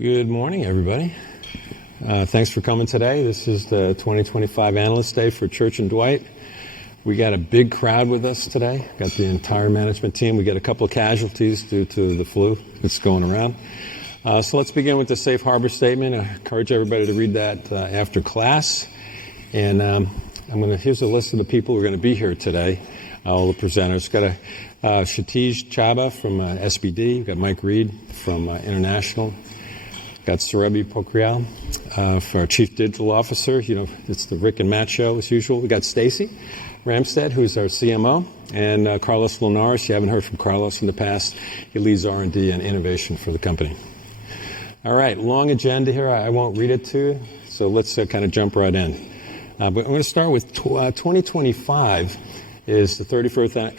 Good morning, everybody. Thanks for coming today. This is the 2025 Analyst Day for Church and Dwight. We got a big crowd with us today. Got the entire management team. We got a couple of casualties due to the flu that's going around. So let's begin with the Safe Harbor Statement. I encourage everybody to read that after class. And here's a list of the people who are going to be here today. All the presenters. Got Kshitij Chaba from SBD. We've got Mike Reed from International. Got Surebi Pokrial for our Chief Digital Officer. You know, it's the Rick and Matt show as usual. We got Stacy Ramstead, who's our CMO, and Carlos Linares. You haven't heard from Carlos in the past. He leads R&D and innovation for the company. All right, long agenda here. I won't read it to you, so let's kind of jump right in. But I'm going to start with 2025 is the 35th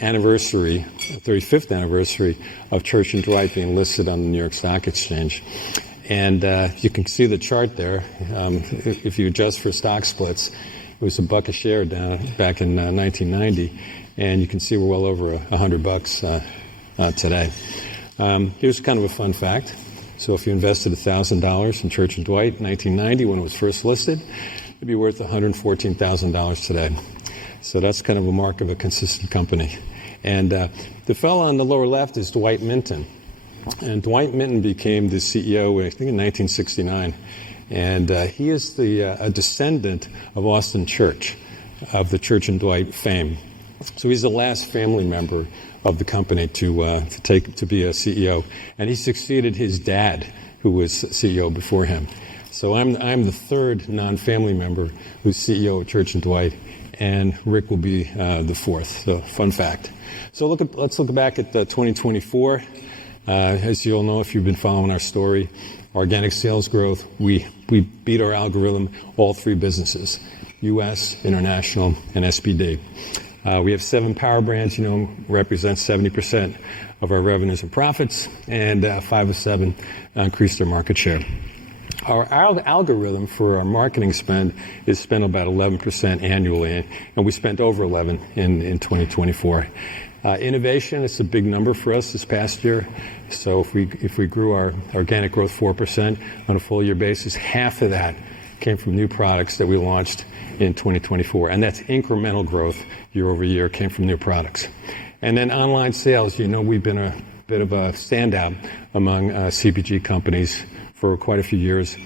anniversary of Church and Dwight being listed on the New York Stock Exchange. And you can see the chart there. If you adjust for stock splits, it was $1 a share back in 1990, and you can see we're well over $100 today. Here's kind of a fun fact. So if you invested $1,000 in Church and Dwight in 1990 when it was first listed, it'd be worth $114,000 today. So that's kind of a mark of a consistent company. And the fellow on the lower left is Dwight Minton. And Dwight Minton became the CEO, I think, in 1969. And he is a descendant of Austin Church, of the Church and Dwight fame. So he's the last family member of the company to be a CEO. And he succeeded his dad, who was CEO before him. So I'm the third non-family member who's CEO of Church and Dwight, and Rick will be the fourth. So fun fact. So let's look back at 2024. As you all know, if you've been following our story, organic sales growth, we beat our algorithm, all three businesses, U.S., International, and SBD. We have 7 power brands, represents 70% of our revenues and profits, and 5 of 7 increased their market share. Our algorithm for our marketing spend is spent about 11% annually, and we spent over 11 in 2024. Innovation is a big number for us this past year. So if we grew our organic growth 4% on a full year basis, half of that came from new products that we launched in 2024. And that's incremental growth year over year, came from new products. And then online sales, we've been a bit of a standout among CPG companies for quite a few years.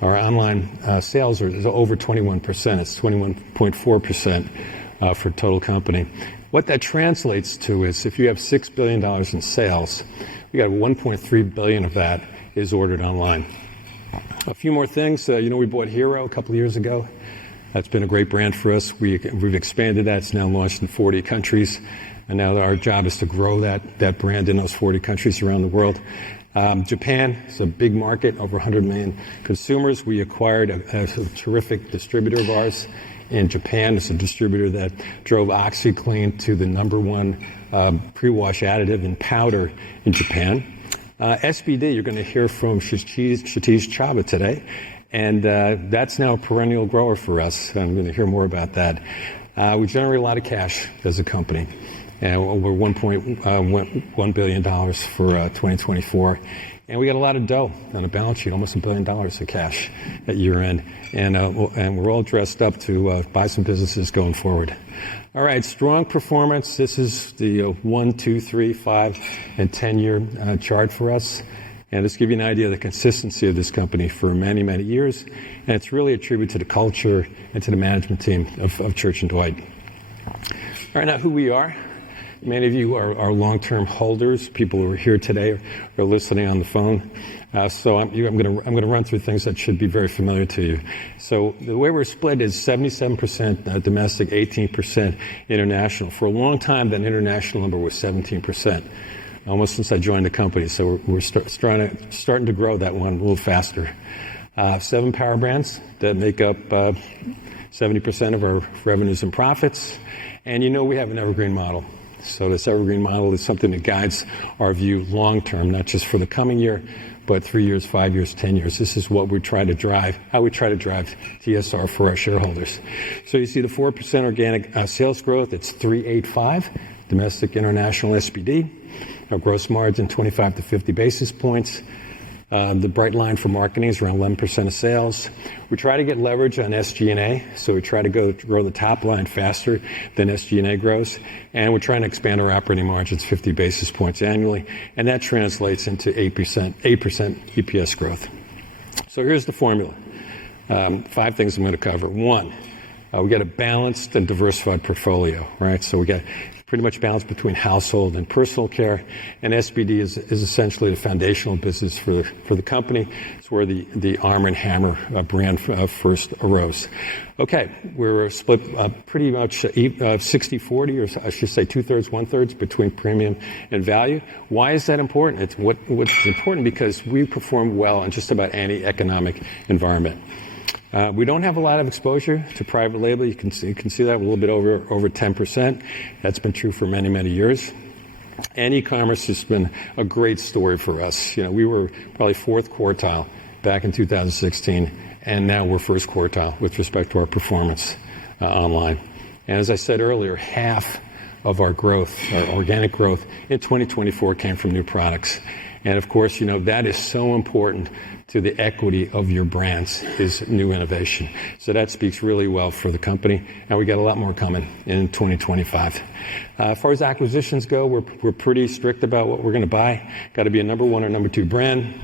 Our online sales are over 21%. It's 21.4% for total company. What that translates to is if you have $6 billion in sales, we got $1.3 billion of that is ordered online. A few more things. We bought Hero a couple of years ago. That's been a great brand for us. We've expanded that. It's now launched in 40 countries. And now our job is to grow that brand in those 40 countries around the world. Japan is a big market, over 100 million consumers. We acquired a terrific distributor of ours in Japan. It's a distributor that drove OxyClean to the #1 pre-wash additive in powder in Japan. SBD, you're going to hear from Kshitij Chaba today, and that's now a perennial grower for us. I'm going to hear more about that. We generate a lot of cash as a company, and over $1.1 billion for 2024. And we got a lot of dough on the balance sheet, almost $1 billion of cash at year end. And we're all dressed up to buy some businesses going forward. All right, strong performance. This is the 1, 2, 3, 5, and 10-year chart for us. And let's give you an idea of the consistency of this company for many, many years. And it's really a tribute to the culture and to the management team of Church and Dwight. All right, now who we are. Many of you are long-term holders. People who are here today are listening on the phone. So I'm going to run through things that should be very familiar to you. So the way we're split is 77% domestic, 18% international. For a long time, that international number was 17%, almost since I joined the company. So we're starting to grow that one a little faster. 7 power brands that make up 70% of our revenues and profits. And we have an evergreen model. So this evergreen model is something that guides our view long-term, not just for the coming year, but 3 years, 5 years, 10 years. This is what we try to drive, how we try to drive TSR for our shareholders. So you see the 4% organic sales growth. It's 385, domestic, international, SBD. Our gross margin, 25 to 50 basis points. The bright line for marketing is around 11% of sales. We try to get leverage on SG&A, so we try to grow the top line faster than SG&A grows, and we're trying to expand our operating margins 50 basis points annually, and that translates into 8% EPS growth. So here's the formula. 5 things I'm going to cover. 1, we got a balanced and diversified portfolio, right? So we got pretty much balanced between household and personal care, and SBD is essentially the foundational business for the company. It's where the Arm & Hammer brand first arose. Okay, we're split pretty much 60-40, or I should say 2/3, 1/3 between premium and value. Why is that important? It's what's important because we perform well in just about any economic environment. We don't have a lot of exposure to private label. You can see that a little bit over 10%. That's been true for many, many years. And e-commerce has been a great story for us. We were probably 4th quartile back in 2016, and now we're 1st quartile with respect to our performance online. And as I said earlier, half of our growth, our organic growth in 2024 came from new products. And of course, that is so important to the equity of your brands is new innovation. So that speaks really well for the company, and we got a lot more coming in 2025. As far as acquisitions go, we're pretty strict about what we're going to buy. Got to be a number 1 or number 2 brand.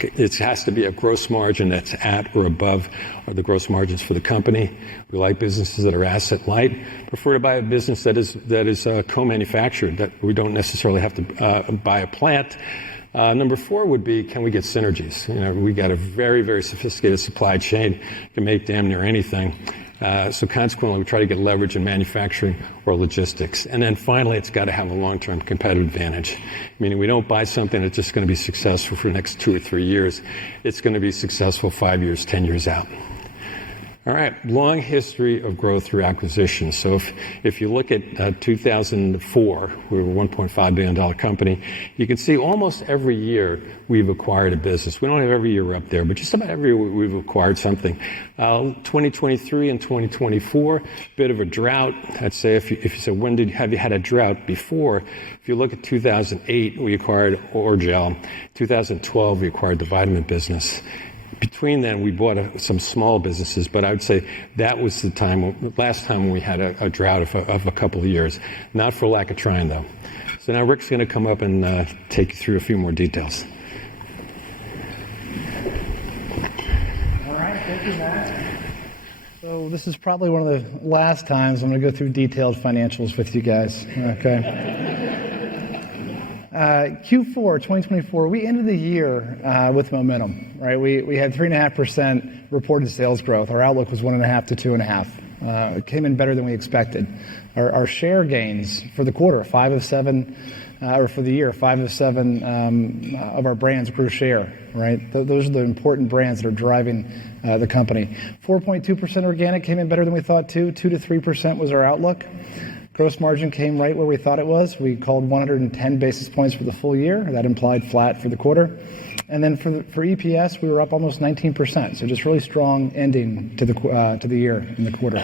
It has to be a gross margin that's at or above the gross margins for the company. We like businesses that are asset light. Prefer to buy a business that is co-manufactured, that we don't necessarily have to buy a plant. Number 4 would be, can we get synergies? We got a very, very sophisticated supply chain, can make damn near anything. So consequently, we try to get leverage in manufacturing or logistics. And then finally, it's got to have a long-term competitive advantage, meaning we don't buy something that's just going to be successful for the next 2 or 3 years. It's going to be successful 5 years, 10 years out. All right, long history of growth through acquisition. So if you look at 2004, we were a $1.5 billion company. You can see almost every year we've acquired a business. We don't have every year up there, but just about every year we've acquired something. 2023 and 2024, bit of a drought. I'd say if you said, have you had a drought before? If you look at 2008, we acquired Orgel. 2012, we acquired the vitamin business. Between then, we bought some small businesses, but I would say that was the last time we had a drought of a couple of years. Not for lack of trying, though. So now Rick's going to come up and take you through a few more details. All right, thank you, Matt. So this is probably one of the last times I'm going to go through detailed financials with you guys. Okay. Q4 2024, we ended the year with momentum, right? We had 3.5% reported sales growth. Our outlook was 1.5 to 2.5. It came in better than we expected. Our share gains for the quarter, 5 of 7, or for the year, 5 of 7 of our brands grew share, right? Those are the important brands that are driving the company. 4.2% organic came in better than we thought too. 2 to 3% was our outlook. Gross margin came right where we thought it was. We called 110 basis points for the full year. That implied flat for the quarter. And then for EPS, we were up almost 19%. So just really strong ending to the year in the quarter.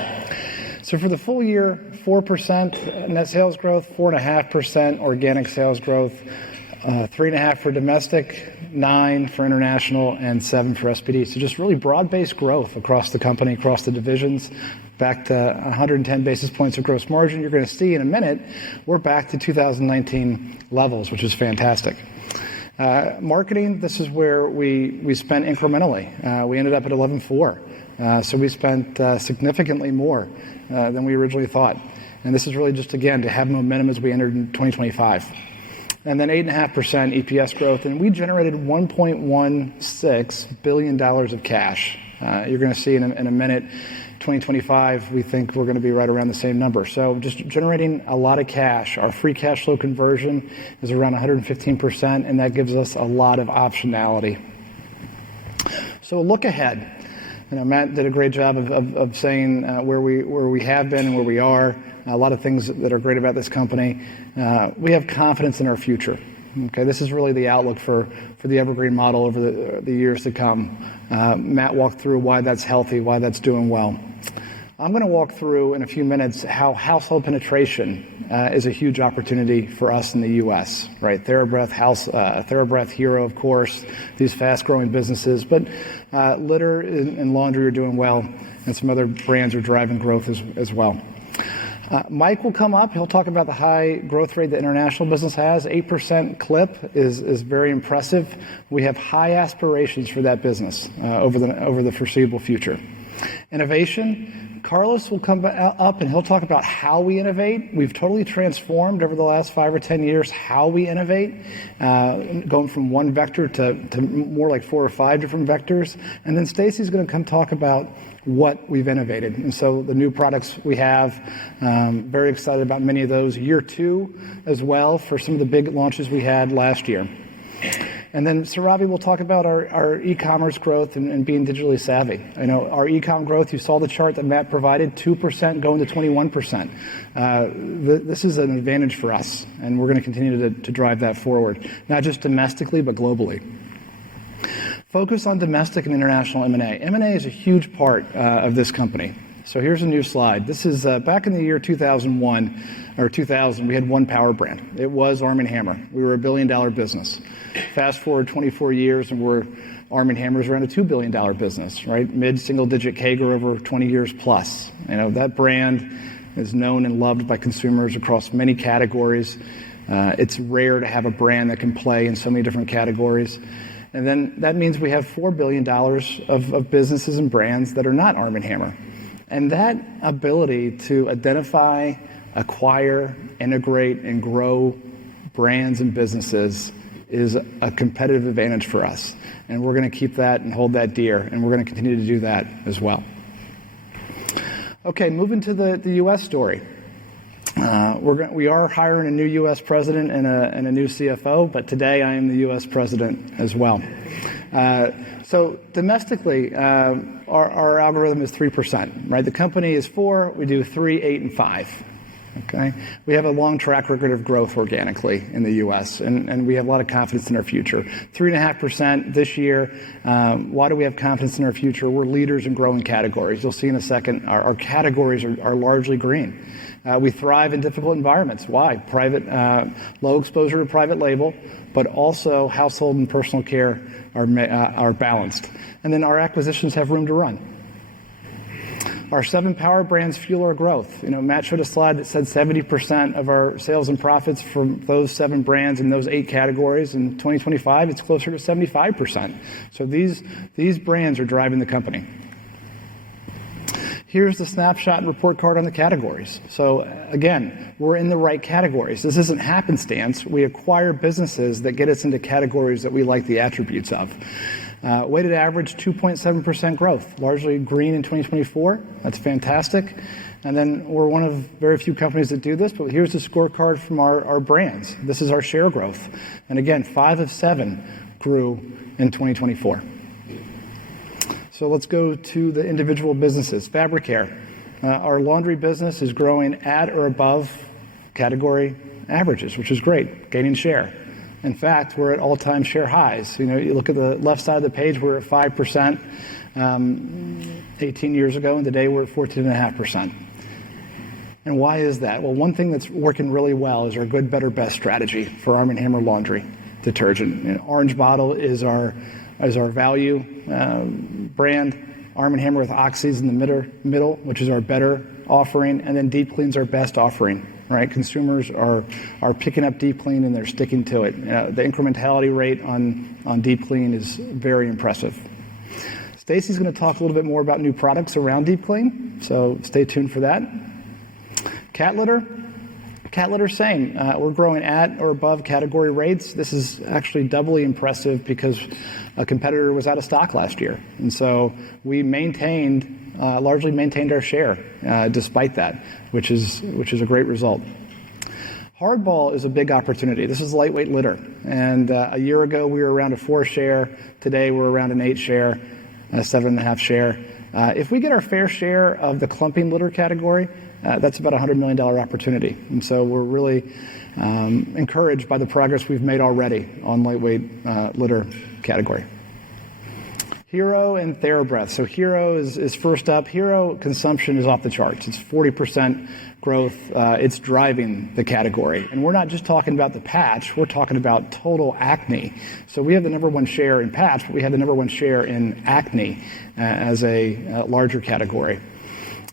So for the full year, 4% net sales growth, 4.5% organic sales growth, 3.5% for domestic, 9% for international, and 7% for SBD. So just really broad-based growth across the company, across the divisions. Back to 110 basis points of gross margin. You're going to see in a minute, we're back to 2019 levels, which is fantastic. Marketing, this is where we spent incrementally. We ended up at 11.4. So we spent significantly more than we originally thought. And this is really just, again, to have momentum as we entered in 2025. And then 8.5% EPS growth. And we generated $1.16 billion of cash. You're going to see in a minute, 2025, we think we're going to be right around the same number. So just generating a lot of cash. Our free cash flow conversion is around 115%, and that gives us a lot of optionality. So look ahead. Matt did a great job of saying where we have been and where we are. A lot of things that are great about this company. We have confidence in our future. Okay, this is really the outlook for the Evergreen model over the years to come. Matt walked through why that's healthy, why that's doing well. I'm going to walk through in a few minutes how household penetration is a huge opportunity for us in the U.S., right? TheraBreath, Hero, of course, these fast-growing businesses. But litter and laundry are doing well, and some other brands are driving growth as well. Mike will come up. He'll talk about the high growth rate the international business has. 8% clip is very impressive. We have high aspirations for that business over the foreseeable future. Innovation. Carlos will come up and he'll talk about how we innovate. We've totally transformed over the last 5 or 10 years how we innovate, going from one vector to more like 4 or 5 different vectors. And then Stacy's going to come talk about what we've innovated. And so the new products we have, very excited about many of those. Year 2 as well for some of the big launches we had last year. And then Surabhi will talk about our e-commerce growth and being digitally savvy. I know our e-com growth, you saw the chart that Matt provided, 2% going to 21%. This is an advantage for us, and we're going to continue to drive that forward, not just domestically, but globally. Focus on domestic and international M&A. M&A is a huge part of this company. So here's a new slide. This is back in the year 2001 or 2000. We had one power brand. It was Arm & Hammer. We were a $1 billion business. Fast forward 24 years, and Arm & Hammer is around a $2 billion business, right? Mid-single-digit CAGR over 20 years plus. You know, that brand is known and loved by consumers across many categories. It's rare to have a brand that can play in so many different categories. And then that means we have $4 billion of businesses and brands that are not Arm & Hammer. And that ability to identify, acquire, integrate, and grow brands and businesses is a competitive advantage for us. And we're going to keep that and hold that dear, and we're going to continue to do that as well. Okay, moving to the U.S. story. We are hiring a new U.S. president and a new CFO, but today I am the U.S. president as well. So domestically, our algorithm is 3%, right? The company is 4, we do 3, 8, and 5. Okay, we have a long track record of growth organically in the U.S., and we have a lot of confidence in our future. 3.5% this year. Why do we have confidence in our future? We're leaders in growing categories. You'll see in a second, our categories are largely green. We thrive in difficult environments. Why? Low exposure to private label, but also household and personal care are balanced. And then our acquisitions have room to run. Our 7 power brands fuel our growth. You know, Matt showed a slide that said 70% of our sales and profits from those 7 brands in those 8 categories. In 2025, it's closer to 75%. So these brands are driving the company. Here's the snapshot and report card on the categories. So again, we're in the right categories. This isn't happenstance. We acquire businesses that get us into categories that we like the attributes of. Weighted average 2.7% growth, largely green in 2024. That's fantastic. And then we're one of very few companies that do this, but here's the scorecard from our brands. This is our share growth. And again, 5 of 7 grew in 2024. So let's go to the individual businesses. Fabric care. Our laundry business is growing at or above category averages, which is great, gaining share. In fact, we're at all-time share highs. You know, you look at the left side of the page, we're at 5% 18 years ago, and today we're at 14.5%. And why is that? Well, one thing that's working really well is our good, better, best strategy for Arm & Hammer laundry detergent. You know, orange bottle is our value brand. Arm & Hammer with Oxy's in the middle, which is our better offering, and then Deep Clean's our best offering. Right, consumers are picking up Deep Clean and they're sticking to it. The incrementality rate on Deep Clean is very impressive. Stacy's going to talk a little bit more about new products around Deep Clean, so stay tuned for that. Cat litter, same. We're growing at or above category rates. This is actually doubly impressive because a competitor was out of stock last year, and so we largely maintained our share despite that, which is a great result. Hardball is a big opportunity. This is lightweight litter, and a year ago we were around a 4 share. Today we're around an 8 share, a 7.5 share. If we get our fair share of the clumping litter category, that's about a $100 million opportunity, and so we're really encouraged by the progress we've made already on lightweight litter category. Hero and TheraBreath. So Hero is first up. Hero consumption is off the charts. It's 40% growth. It's driving the category. And we're not just talking about the patch. We're talking about total acne. So we have the number one share in patch, but we have the number one share in acne as a larger category.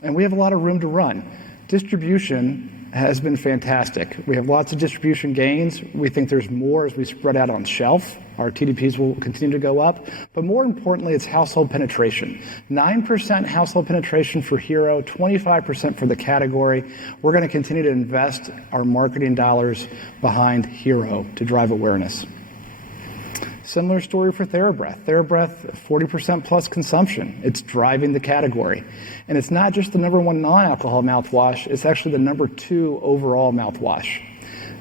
And we have a lot of room to run. Distribution has been fantastic. We have lots of distribution gains. We think there's more as we spread out on shelf. Our TDPs will continue to go up. But more importantly, it's household penetration. 9% household penetration for Hero, 25% for the category. We're going to continue to invest our marketing dollars behind Hero to drive awareness. Similar story for TheraBreath. TheraBreath, 40% plus consumption. It's driving the category. And it's not just the number one non-alcohol mouthwash, it's actually the number two overall mouthwash.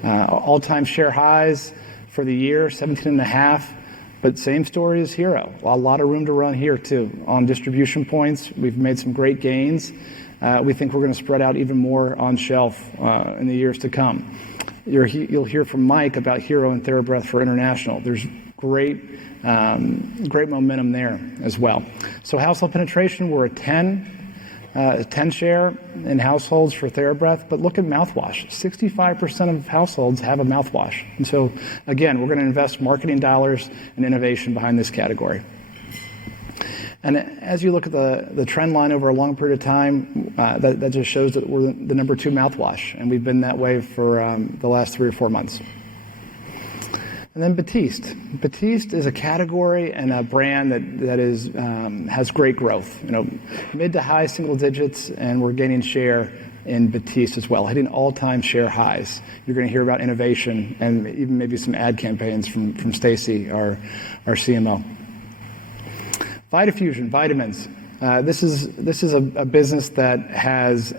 All-time share highs for the year, 17.5, but same story as Hero. A lot of room to run here too. On distribution points, we've made some great gains. We think we're going to spread out even more on shelf in the years to come. You'll hear from Mike about Hero and TheraBreath for international. There's great momentum there as well. So household penetration, we're a 10 share in households for TheraBreath, but look at mouthwash. 65% of households have a mouthwash. And so again, we're going to invest marketing dollars and innovation behind this category. And as you look at the trend line over a long period of time, that just shows that we're the number two mouthwash, and we've been that way for the last 3 or 4 months. And then Batiste. Batiste is a category and a brand that has great growth. Mid to high single digits, and we're gaining share in Batiste as well, hitting all-time share highs. You're going to hear about innovation and even maybe some ad campaigns from Stacy, our CMO. VitaFusion, vitamins. This is a business that has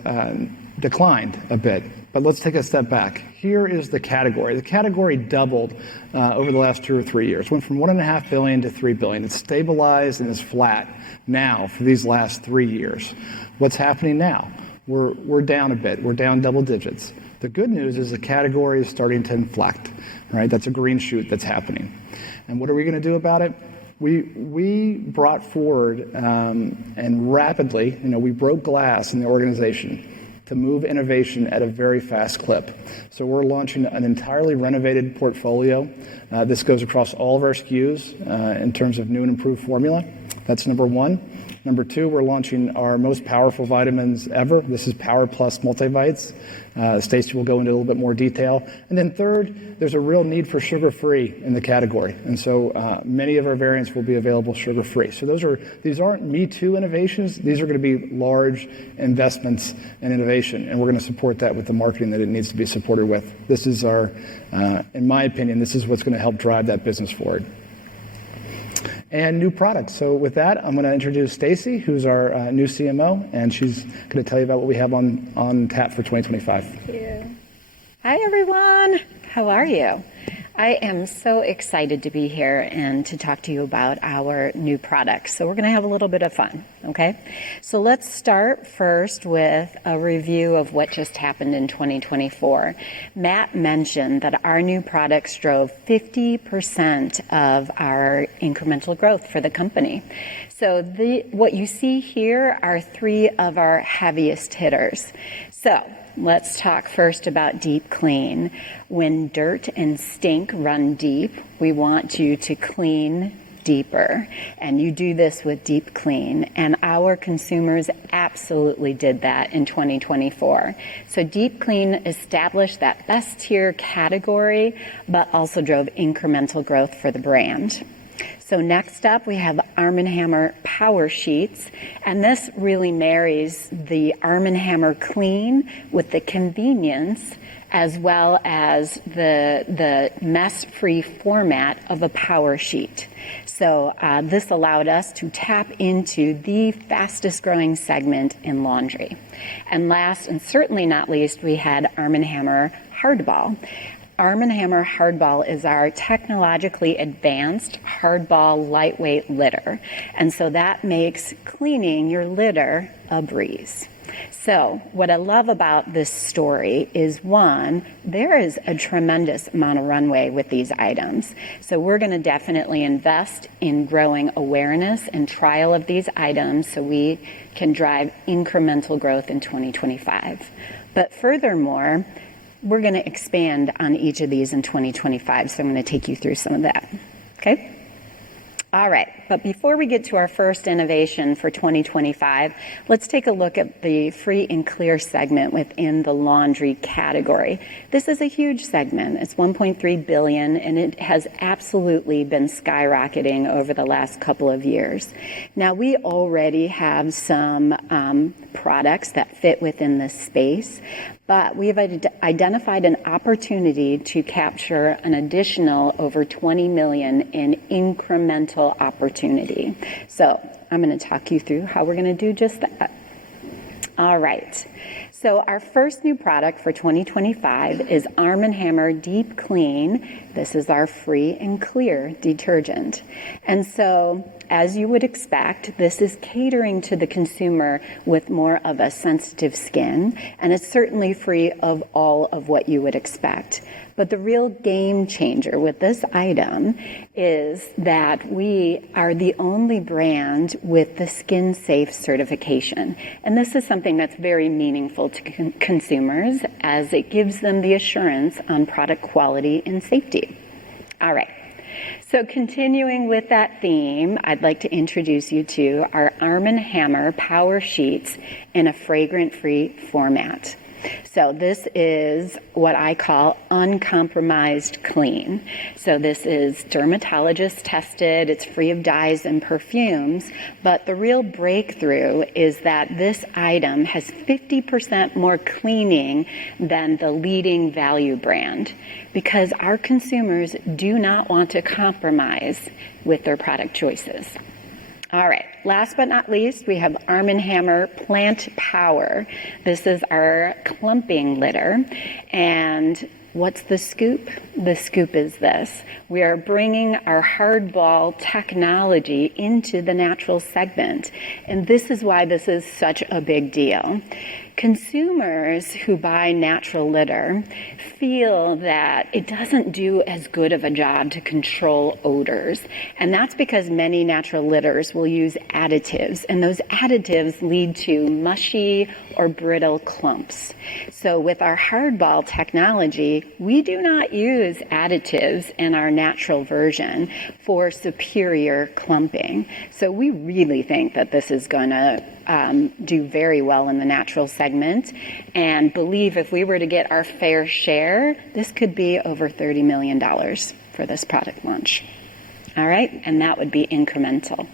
declined a bit. But let's take a step back. Here is the category. The category doubled over the last 2 or 3 years. Went from $1.5 billion to $3 billion. It's stabilized and is flat now for these last 3 years. What's happening now? We're down a bit. We're down double digits. The good news is the category is starting to inflect. Right? That's a green shoot that's happening. And what are we going to do about it? We brought forward and rapidly, we broke glass in the organization to move innovation at a very fast clip. So we're launching an entirely renovated portfolio. This goes across all of our SKUs in terms of new and improved formula. That's number one. Number two, we're launching our most powerful vitamins ever. This is Power Plus Multivites. Stacey will go into a little bit more detail. And then third, there's a real need for sugar-free in the category. And so many of our variants will be available sugar-free. So these aren't me too innovations. These are going to be large investments in innovation. And we're going to support that with the marketing that it needs to be supported with. This is in my opinion, this is what's going to help drive that business forward. And new products. So with that, I'm going to introduce Stacy, who's our new CMO, and she's going to tell you about what we have on tap for 2025. Thank you. Hi, everyone. How are you? I am so excited to be here and to talk to you about our new products. So we're going to have a little bit of fun, okay? So let's start first with a review of what just happened in 2024. Matt mentioned that our new products drove 50% of our incremental growth for the company. So what you see here are 3 of our heaviest hitters. So let's talk first about Deep Clean. When dirt and stink run deep, we want you to clean deeper. And you do this with Deep Clean. And our consumers absolutely did that in 2024. So Deep Clean established that best tier category, but also drove incremental growth for the brand. So next up, we have Arm & Hammer Power Sheets, and this really marries the Arm & Hammer Clean with the convenience as well as the mess-free format of a power sheet. So this allowed us to tap into the fastest growing segment in laundry. And last and certainly not least, we had Arm & Hammer Hardball. Arm & Hammer Hardball is our technologically advanced hardball lightweight litter. And so that makes cleaning your litter a breeze. So what I love about this story is, one, there is a tremendous amount of runway with these items. So we're going to definitely invest in growing awareness and trial of these items so we can drive incremental growth in 2025. But furthermore, we're going to expand on each of these in 2025. So I'm going to take you through some of that. Okay? All right, but before we get to our first innovation for 2025, let's take a look at the free and clear segment within the laundry category. This is a huge segment. It's $1.3 billion, and it has absolutely been skyrocketing over the last couple of years. Now, we already have some products that fit within this space, but we have identified an opportunity to capture an additional over $20 million in incremental opportunity. So I'm going to talk you through how we're going to do just that. All right. So our first new product for 2025 is Arm & Hammer Deep Clean. This is our free and clear detergent. And so, as you would expect, this is catering to the consumer with more of a sensitive skin, and it's certainly free of all of what you would expect. But the real game changer with this item is that we are the only brand with the Skin Safe certification. And this is something that's very meaningful to consumers, as it gives them the assurance on product quality and safety. All right. So continuing with that theme, I'd like to introduce you to our Arm & Hammer Power Sheets in a fragrant-free format. So this is what I call uncompromised clean. So this is dermatologist tested, it's free of dyes and perfumes, but the real breakthrough is that this item has 50% more cleaning than the leading value brand, because our consumers do not want to compromise with their product choices. All right, last but not least, we have Arm & Hammer Plant Power. This is our clumping litter. And what's the scoop? The scoop is this. We are bringing our hardball technology into the natural segment. And this is why this is such a big deal. Consumers who buy natural litter feel that it doesn't do as good of a job to control odors. And that's because many natural litters will use additives, and those additives lead to mushy or brittle clumps. So with our hardball technology, we do not use additives in our natural version for superior clumping. So we really think that this is going to do very well in the natural segment, and believe if we were to get our fair share, this could be over $30 million for this product launch. All right, and that would be incremental.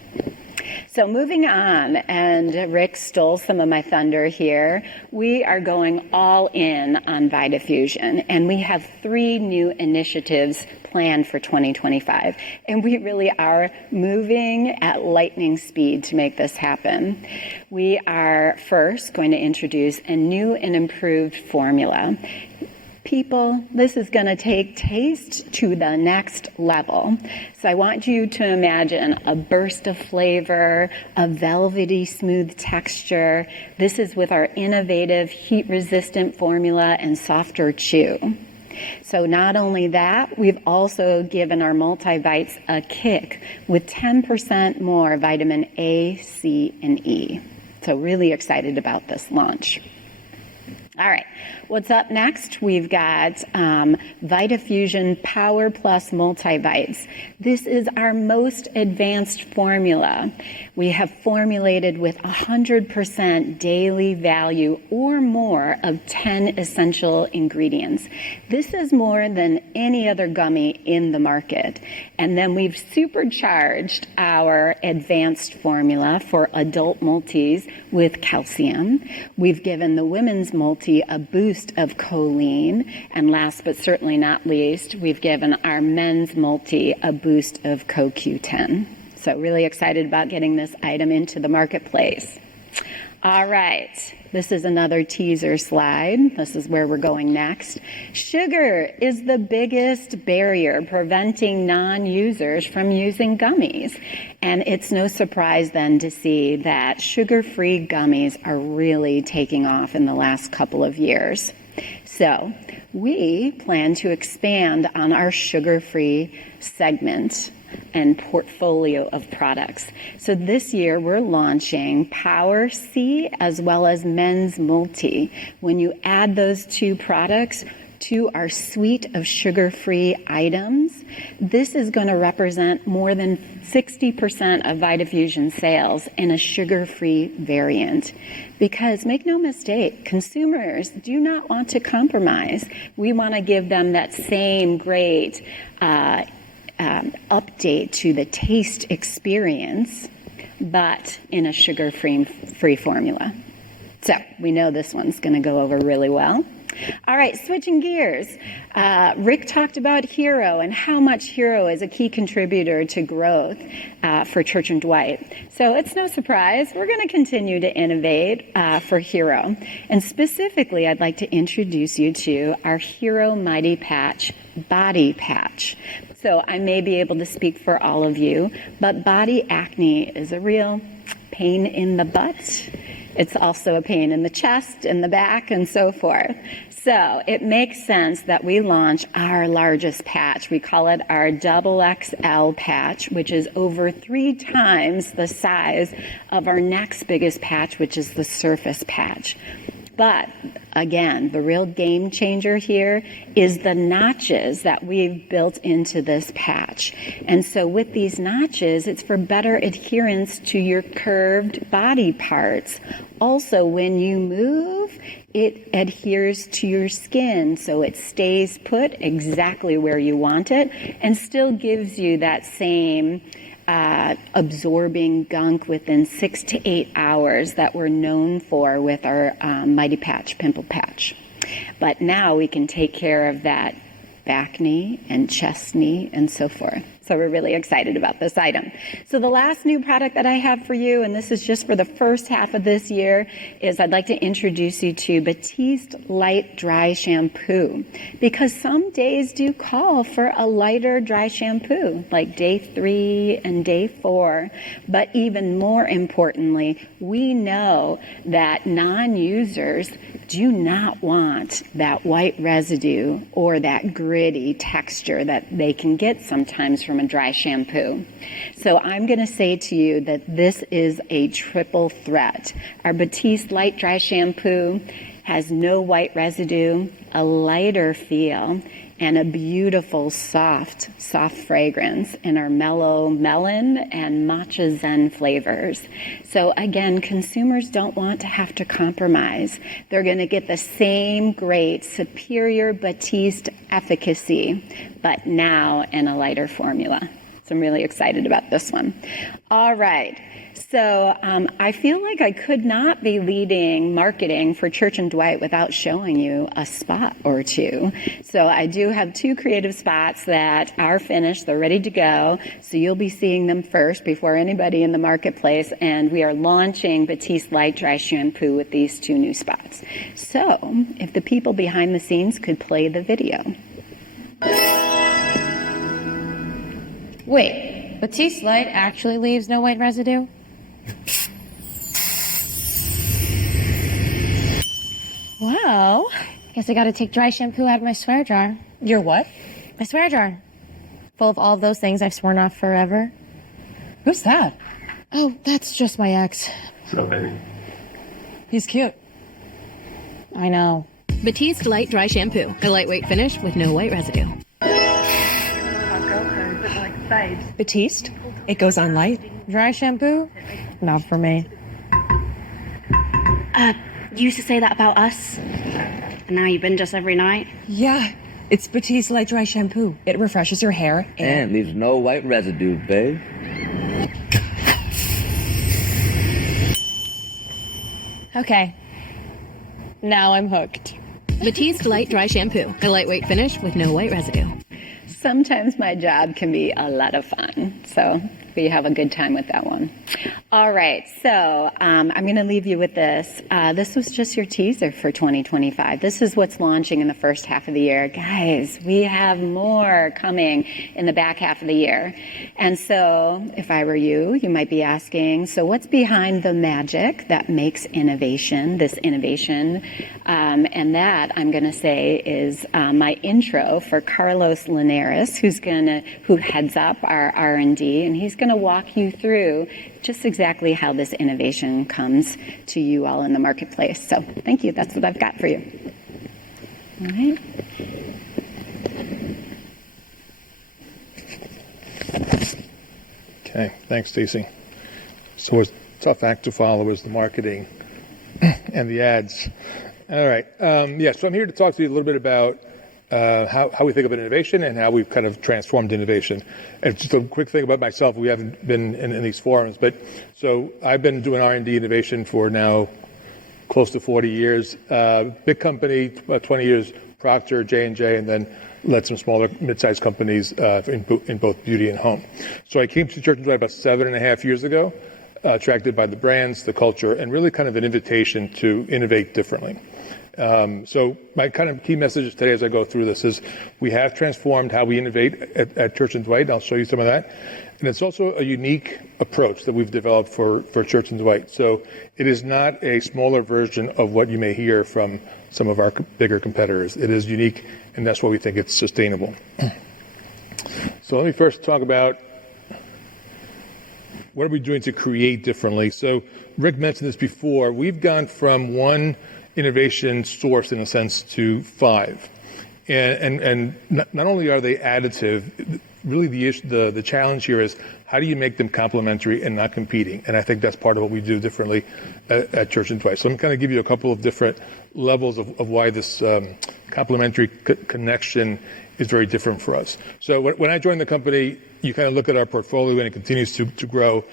So moving on, and Rick stole some of my thunder here, we are going all in on Vitafusion, and we have 3 new initiatives planned for 2025, and we really are moving at lightning speed to make this happen. We are first going to introduce a new and improved formula. People, this is going to take taste to the next level. So I want you to imagine a burst of flavor, a velvety smooth texture. This is with our innovative heat-resistant formula and softer chew. So not only that, we've also given our multivites a kick with 10% more vitamin A, C, and E. So really excited about this launch. All right, what's up next? We've got Vitafusion Power Plus Multivites. This is our most advanced formula. We have formulated with 100% daily value or more of 10 essential ingredients. This is more than any other gummy in the market. And then we've supercharged our advanced formula for adult multis with calcium. We've given the women's multi a boost of choline, and last but certainly not least, we've given our men's multi a boost of CoQ10. So really excited about getting this item into the marketplace. All right. This is another teaser slide. This is where we're going next. Sugar is the biggest barrier preventing non-users from using gummies. And it's no surprise then to see that sugar-free gummies are really taking off in the last couple of years. So we plan to expand on our sugar-free segment and portfolio of products. So this year we're launching Power C as well as Men's Multi. When you add those two products to our suite of sugar-free items, this is going to represent more than 60% of Vitafusion sales in a sugar-free variant. Because make no mistake, consumers do not want to compromise. We want to give them that same great update to the taste experience, but in a sugar-free formula. So we know this one's going to go over really well. All right, switching gears. Rick talked about Hero and how much Hero is a key contributor to growth for Church and Dwight. So it's no surprise, we're going to continue to innovate for Hero. And specifically, I'd like to introduce you to our Hero Mighty Patch Body Patch. So I may be able to speak for all of you, but body acne is a real pain in the butt. It's also a pain in the chest, in the back, and so forth. So it makes sense that we launch our largest patch. We call it our XXL patch, which is over 3 times the size of our next biggest patch, which is the Surface patch. But again, the real game changer here is the notches that we've built into this patch. And so with these notches, it's for better adherence to your curved body parts. Also, when you move, it adheres to your skin, so it stays put exactly where you want it and still gives you that same absorbing gunk within 6 to 8 hours that we're known for with our Mighty Patch Pimple Patch. But now we can take care of that back knee and chest knee and so forth. So we're really excited about this item. So the last new product that I have for you, and this is just for the first half of this year, is I'd like to introduce you to Batiste Light Dry Shampoo. Because some days do call for a lighter dry shampoo, like day 3 and day 4. But even more importantly, we know that non-users do not want that white residue or that gritty texture that they can get sometimes from a dry shampoo. So I'm going to say to you that this is a triple threat. Our Batiste Light Dry Shampoo has no white residue, a lighter feel, and a beautiful soft fragrance in our mellow melon and matcha zen flavors. So again, consumers don't want to have to compromise. They're going to get the same great superior Batiste efficacy, but now in a lighter formula. So I'm really excited about this one. All right. So I feel like I could not be leading marketing for Church and Dwight without showing you a spot or two. So I do have 2 creative spots that are finished. They're ready to go. So you'll be seeing them first before anybody in the marketplace. And we are launching Batiste Light Dry Shampoo with these 2 new spots. So if the people behind the scenes could play the video. Wait, Batiste Light actually leaves no white residue? Well, guess I gotta take dry shampoo out of my swear jar. Your what? My swear jar. Full of all of those things I've sworn off forever. Who's that? Oh, that's just my ex. So, baby. He's cute. I know. Batiste Light Dry Shampoo. A lightweight finish with no white residue. Batiste? It goes on light? Dry shampoo? Not for me. You used to say that about us, and now you binge us every night. Yeah, it's Batiste Light Dry Shampoo. It refreshes your hair and leaves no white residue, babe. Okay. Now I'm hooked. Batiste Light Dry Shampoo. A lightweight finish with no white residue. Sometimes my job can be a lot of fun. So but you have a good time with that one. All right, so I'm going to leave you with this. This was just your teaser for 2025. This is what's launching in the first half of the year. Guys, we have more coming in the back half of the year. And so if I were you, you might be asking, so what's behind the magic that makes innovation, this innovation? And that, I'm going to say, is my intro for Carlos Linares, who heads up our R&D, and he's going to walk you through just exactly how this innovation comes to you all in the marketplace. So thank you. That's what I've got for you. All right. Okay, thanks, Stacey. So a tough act to follow is the marketing and the ads. All right. So I'm here to talk to you a little bit about how we think about innovation and how we've kind of transformed innovation. And just a quick thing about myself, we haven't been in these forums, but so I've been doing R&D innovation for now close to 40 years. Big company, about 20 years, Procter, J&J, and then led some smaller mid-sized companies in both beauty and home. So I came to Church & Dwight about 7.5 years ago, attracted by the brands, the culture, and really kind of an invitation to innovate differently. So my kind of key messages today as I go through this is we have transformed how we innovate at Church & Dwight. I'll show you some of that. And it's also a unique approach that we've developed for Church & Dwight. So it is not a smaller version of what you may hear from some of our bigger competitors. It is unique, and that's why we think it's sustainable. So let me first talk about what are we doing to create differently. So Rick mentioned this before. We've gone from one innovation source, in a sense, to 5. And not only are they additive, really the challenge here is how do you make them complementary and not competing? And I think that's part of what we do differently at Church & Dwight. So I'm going to give you a couple of different levels of why this complementary connection is very different for us. So when I joined the company, you kind of look at our portfolio and it continues to grow.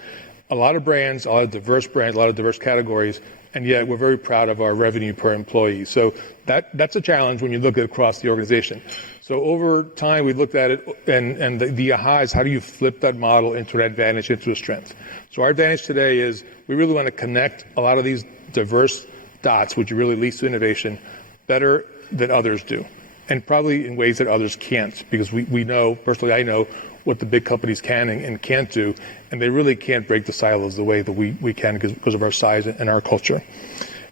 A lot of brands, a lot of diverse brands, a lot of diverse categories, and yet we're very proud of our revenue per employee. So that's a challenge when you look at across the organization. So over time, we looked at it, and the aha is how do you flip that model into an advantage, into a strength. So our advantage today is we really want to connect a lot of these diverse dots, which really leads to innovation, better than others do, and probably in ways that others can't, because we know, personally I know, what the big companies can and can't do, and they really can't break the silos the way that we can because of our size and our culture.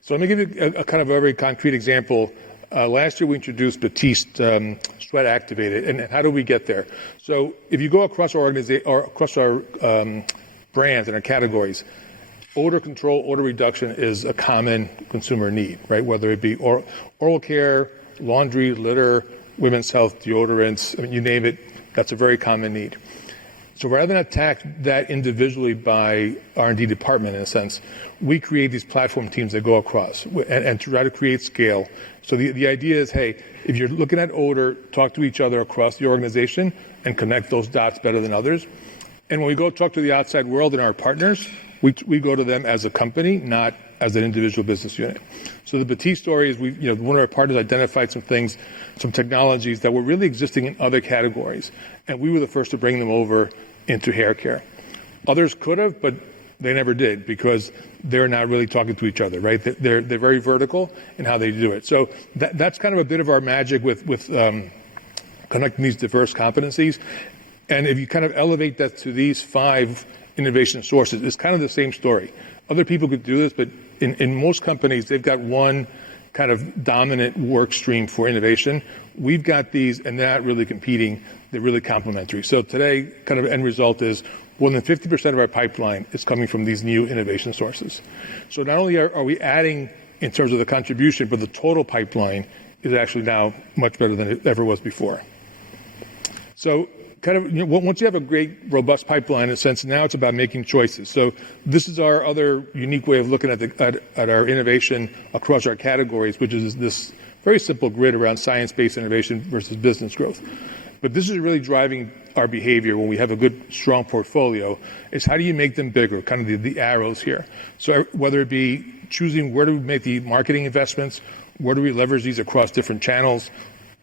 So let me give you a kind of a very concrete example. Last year we introduced Batiste Sweat Activated, and how do we get there? So if you go across our organization or across our brands and our categories, odor control, odor reduction is a common consumer need, right? Whether it be oral care, laundry, litter, women's health, deodorants, I mean, you name it, that's a very common need. So rather than attack that individually by R&D department, in a sense, we create these platform teams that go across and try to create scale. So the idea is, hey, if you're looking at odor, talk to each other across the organization and connect those dots better than others. And when we go talk to the outside world and our partners, we go to them as a company, not as an individual business unit. So the Batiste story is one of our partners identified some things, some technologies that were really existing in other categories, and we were the first to bring them over into hair care. Others could have, but they never did because they're not really talking to each other, right? They're very vertical in how they do it. So that's kind of a bit of our magic with connecting these diverse competencies. And if you kind of elevate that to these 5 innovation sources, it's kind of the same story. Other people could do this, but in most companies, they've got one kind of dominant work stream for innovation. We've got these, and they're not really competing. They're really complementary. So today, kind of end result is more than 50% of our pipeline is coming from these new innovation sources. So not only are we adding in terms of the contribution, but the total pipeline is actually now much better than it ever was before. So kind of, once you have a great, robust pipeline, in a sense, now it's about making choices. So this is our other unique way of looking at our innovation across our categories, which is this very simple grid around science-based innovation versus business growth. But this is really driving our behavior when we have a good, strong portfolio, is how do you make them bigger, kind of the arrows here. So whether it be choosing where do we make the marketing investments, where do we leverage these across different channels,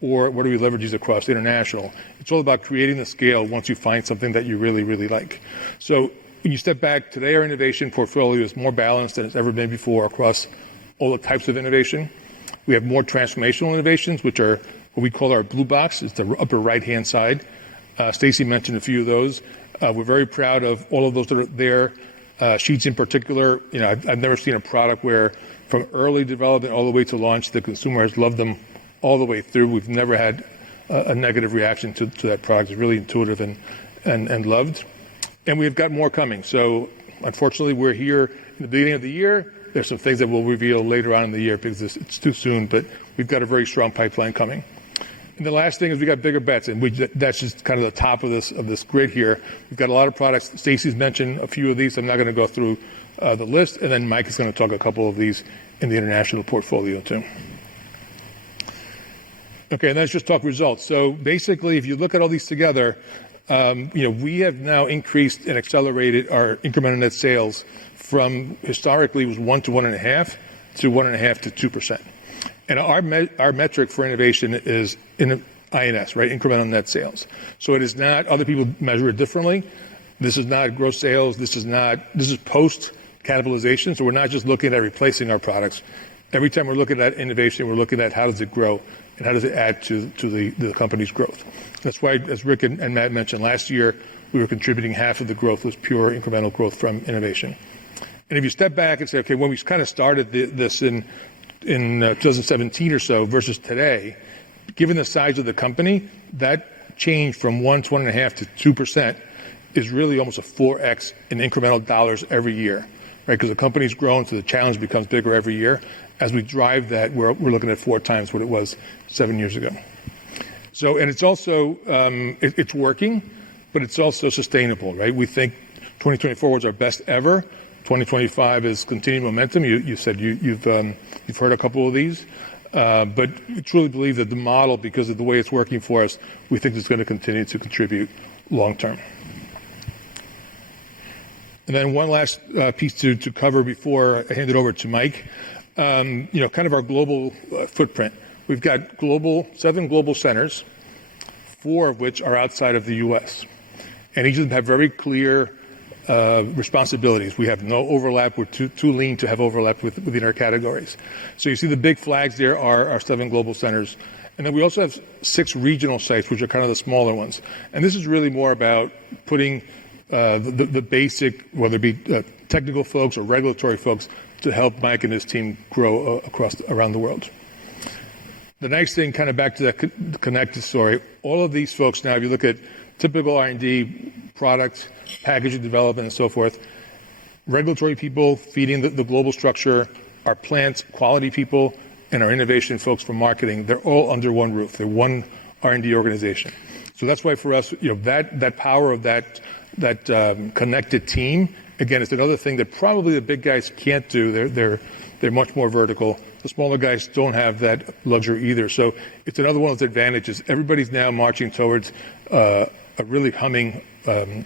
or what do we leverage these across international. It's all about creating the scale once you find something that you really, really like. So when you step back, today our innovation portfolio is more balanced than it's ever been before across all the types of innovation. We have more transformational innovations, which are what we call our blue box. It's the upper right-hand side. Stacy mentioned a few of those. We're very proud of all of those that are there. Sheets in particular, I've never seen a product where from early development all the way to launch, the consumer has loved them all the way through. We've never had a negative reaction to that product. It's really intuitive and loved. And we've got more coming. So unfortunately, we're here in the beginning of the year. There's some things that we'll reveal later on in the year because it's too soon, but we've got a very strong pipeline coming. And the last thing is we got bigger bets, and that's just kind of the top of this grid here. We've got a lot of products. Stacy's mentioned a few of these. I'm not going to go through the list, and then Mike is going to talk a couple of these in the international portfolio too. Okay, and let's just talk results. So basically, if you look at all these together, we have now increased and accelerated our incremental net sales from historically it was 1 to 1.5 to 1.5 to 2%. And our metric for innovation is in INS, right? Incremental net sales. So it is not, other people measure it differently. This is not gross sales. This is post cannibalization. So we're not just looking at replacing our products. Every time we're looking at innovation, we're looking at how does it grow and how does it add to the company's growth. That's why, as Rick and Matt mentioned, last year we were contributing half of the growth was pure incremental growth from innovation. And if you step back and say, okay, when we kind of started this in 2017 or so versus today, given the size of the company, that change from 1 to 1.5 to 2% is really almost a 4x in incremental dollars every year, right? Because the company's grown, so the challenge becomes bigger every year. As we drive that, we're looking at 4 times what it was 7 years ago. So, and it's also, it's working, but it's also sustainable, right? We think 2024 was our best ever. 2025 is continued momentum. You said you've heard a couple of these, but we truly believe that the model, because of the way it's working for us, we think it's going to continue to contribute long term. And then one last piece to cover before I hand it over to Mike. Kind of our global footprint. We've got 7 global centers, 4 of which are outside of the U.S. And each of them have very clear responsibilities. We have no overlap. We're too lean to have overlap within our categories. So you see the big flags there are our 7 global centers. And then we also have 6 regional sites, which are kind of the smaller ones. And this is really more about putting the basic, whether it be technical folks or regulatory folks, to help Mike and his team grow around the world. The nice thing, kind of back to that connected story, all of these folks now, if you look at typical R&D, product, packaging development, and so forth, regulatory people feeding the global structure, our plant quality people, and our innovation folks from marketing, they're all under one roof. They're one R&D organization. So that's why for us, that power of that connected team, again, it's another thing that probably the big guys can't do. They're much more vertical. The smaller guys don't have that luxury either. So it's another one of those advantages. Everybody's now marching towards a really humming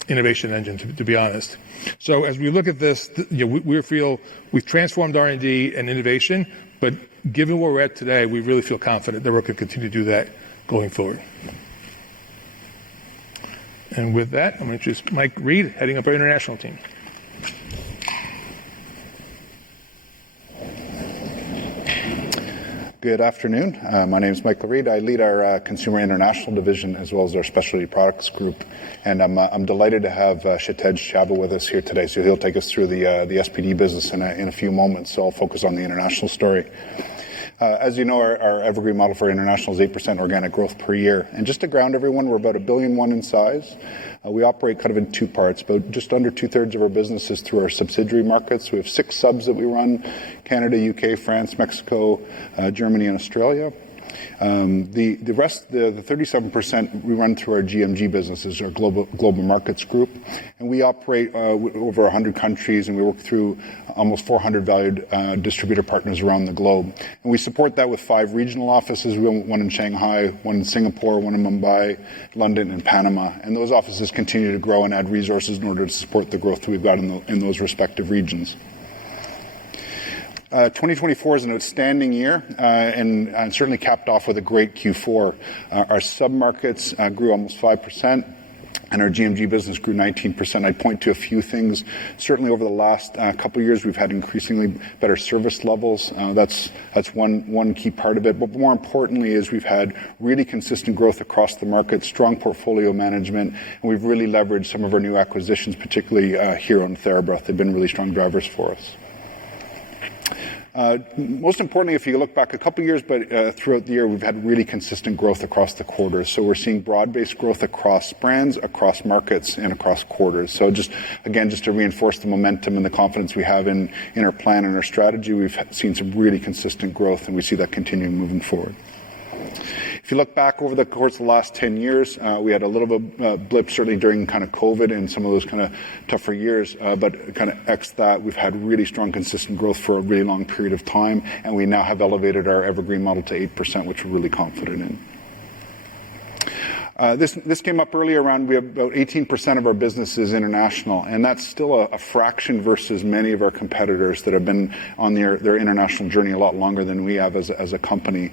innovation engine, to be honest. So as we look at this, we feel we've transformed R&D and innovation, but given where we're at today, we really feel confident that we're going to continue to do that going forward. And with that, I'm going to introduce Mike Reed, heading up our international team. Good afternoon. My name is Michael Reed. I lead our Consumer International Division as well as our Specialty Products Group. And I'm delighted to have Kshitij Chhabra with us here today. So he'll take us through the SPD business in a few moments. So I'll focus on the international story. As you know, our evergreen model for international is 8% organic growth per year. And just to ground everyone, we're about $1.1 billion in size. We operate kind of in 2 parts, but just under 2/3 of our business is through our subsidiary markets. We have 6 subs that we run: Canada, UK, France, Mexico, Germany, and Australia. The rest, the 37%, we run through our GMG businesses, our global markets group, and we operate over 100 countries, and we work through almost 400 valued distributor partners around the globe. And we support that with 5 regional offices. We have one in Shanghai, one in Singapore, one in Mumbai, London, and Panama. And those offices continue to grow and add resources in order to support the growth that we've got in those respective regions. 2024 is an outstanding year and certainly capped off with a great Q4. Our sub-markets grew almost 5%. And our GMG business grew 19%. I'd point to a few things. Certainly over the last couple of years, we've had increasingly better service levels. That's one key part of it. But more importantly is we've had really consistent growth across the market, strong portfolio management, and we've really leveraged some of our new acquisitions, particularly Hero and TheraBreath. They've been really strong drivers for us. Most importantly, if you look back a couple of years, but throughout the year, we've had really consistent growth across the quarters. So we're seeing broad-based growth across brands, across markets, and across quarters. So just to reinforce the momentum and the confidence we have in our plan and our strategy, we've seen some really consistent growth, and we see that continuing moving forward. If you look back over the course of the last 10 years, we had a little bit of blip certainly during kind of COVID and some of those kind of tougher years, but kind of X that, we've had really strong consistent growth for a really long period of time, and we now have elevated our evergreen model to 8%, which we're really confident in. This came up earlier around, we have about 18% of our business is international, and that's still a fraction versus many of our competitors that have been on their international journey a lot longer than we have as a company.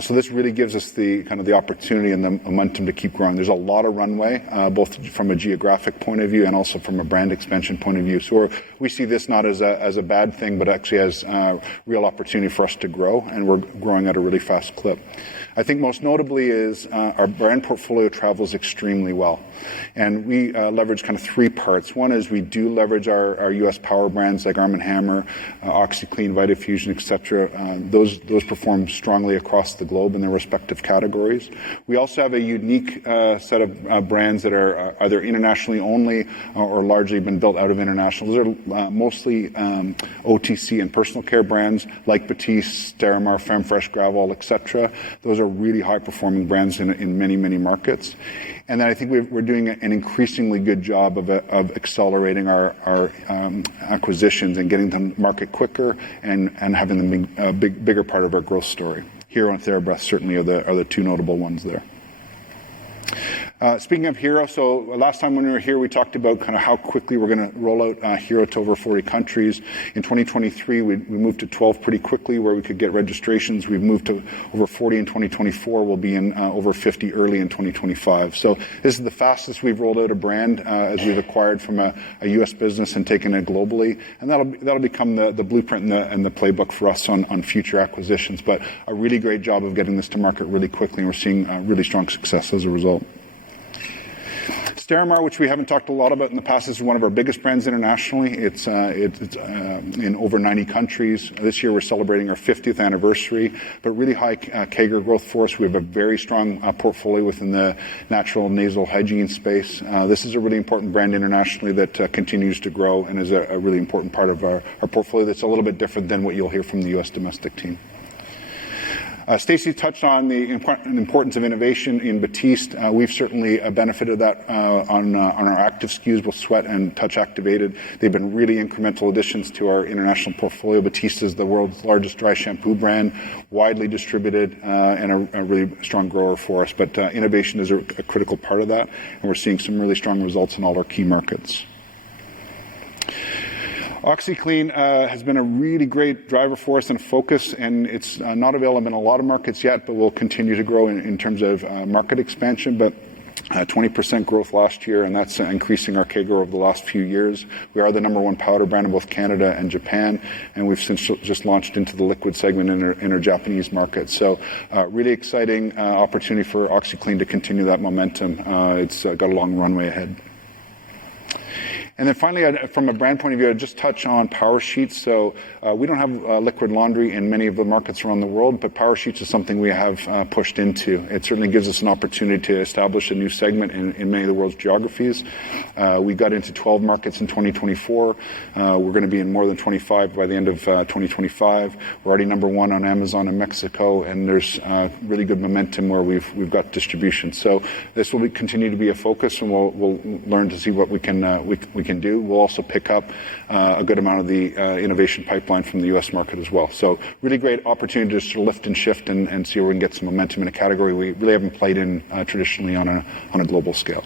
So this really gives us the kind of the opportunity and the momentum to keep growing. There's a lot of runway, both from a geographic point of view and also from a brand expansion point of view. So we see this not as a bad thing, but actually as real opportunity for us to grow, and we're growing at a really fast clip. I think most notably is our brand portfolio travels extremely well. And we leverage kind of three parts. One is we do leverage our U.S. power brands like Arm & Hammer, OxiClean, Vitafusion, etc. Those perform strongly across the globe in their respective categories. We also have a unique set of brands that are either internationally only or largely been built out of international. Those are mostly OTC and personal care brands like Batiste, Sterimar, FemFresh, Gravol, etc. Those are really high-performing brands in many, many markets. And then I think we're doing an increasingly good job of accelerating our acquisitions and getting them to market quicker and having them be a bigger part of our growth story. Hero and TheraBreath certainly are the two notable ones there. Speaking of Hero, so last time when we were here, we talked about kind of how quickly we're going to roll out Hero to over 40 countries. In 2023, we moved to 12 pretty quickly where we could get registrations. We've moved to over 40 in 2024. We'll be in over 50 early in 2025. So this is the fastest we've rolled out a brand as we've acquired from a U.S. business and taken it globally. And that'll become the blueprint and the playbook for us on future acquisitions. But a really great job of getting this to market really quickly, and we're seeing really strong success as a result. Sterimar, which we haven't talked a lot about in the past, is one of our biggest brands internationally. It's in over 90 countries. This year we're celebrating our 50th anniversary, but really high CAGR growth for us. We have a very strong portfolio within the natural nasal hygiene space. This is a really important brand internationally that continues to grow and is a really important part of our portfolio that's a little bit different than what you'll hear from the U.S. domestic team. Stacey touched on the importance of innovation in Batiste. We've certainly benefited that on our active SKUs, both Sweat and Touch Activated. They've been really incremental additions to our international portfolio. Batiste is the world's largest dry shampoo brand, widely distributed and a really strong grower for us. But innovation is a critical part of that, and we're seeing some really strong results in all our key markets. OxiClean has been a really great driver for us and a focus, and it's not available in a lot of markets yet, but will continue to grow in terms of market expansion. But 20% growth last year, and that's increasing our CAGR over the last few years. We are the #1 powder brand in both Canada and Japan, and we've since just launched into the liquid segment in our Japanese market. So really exciting opportunity for OxiClean to continue that momentum. It's got a long runway ahead. And then finally, from a brand point of view, I'd just touch on Power Sheets. So we don't have liquid laundry in many of the markets around the world, but Power Sheets is something we have pushed into. It certainly gives us an opportunity to establish a new segment in many of the world's geographies. We got into 12 markets in 2024. We're going to be in more than 25 by the end of 2025. We're already #1 on Amazon in Mexico, and there's really good momentum where we've got distribution. So this will continue to be a focus, and we'll learn to see what we can do. We'll also pick up a good amount of the innovation pipeline from the U.S. market as well. So really great opportunity just to lift and shift and see where we can get some momentum in a category we really haven't played in traditionally on a global scale.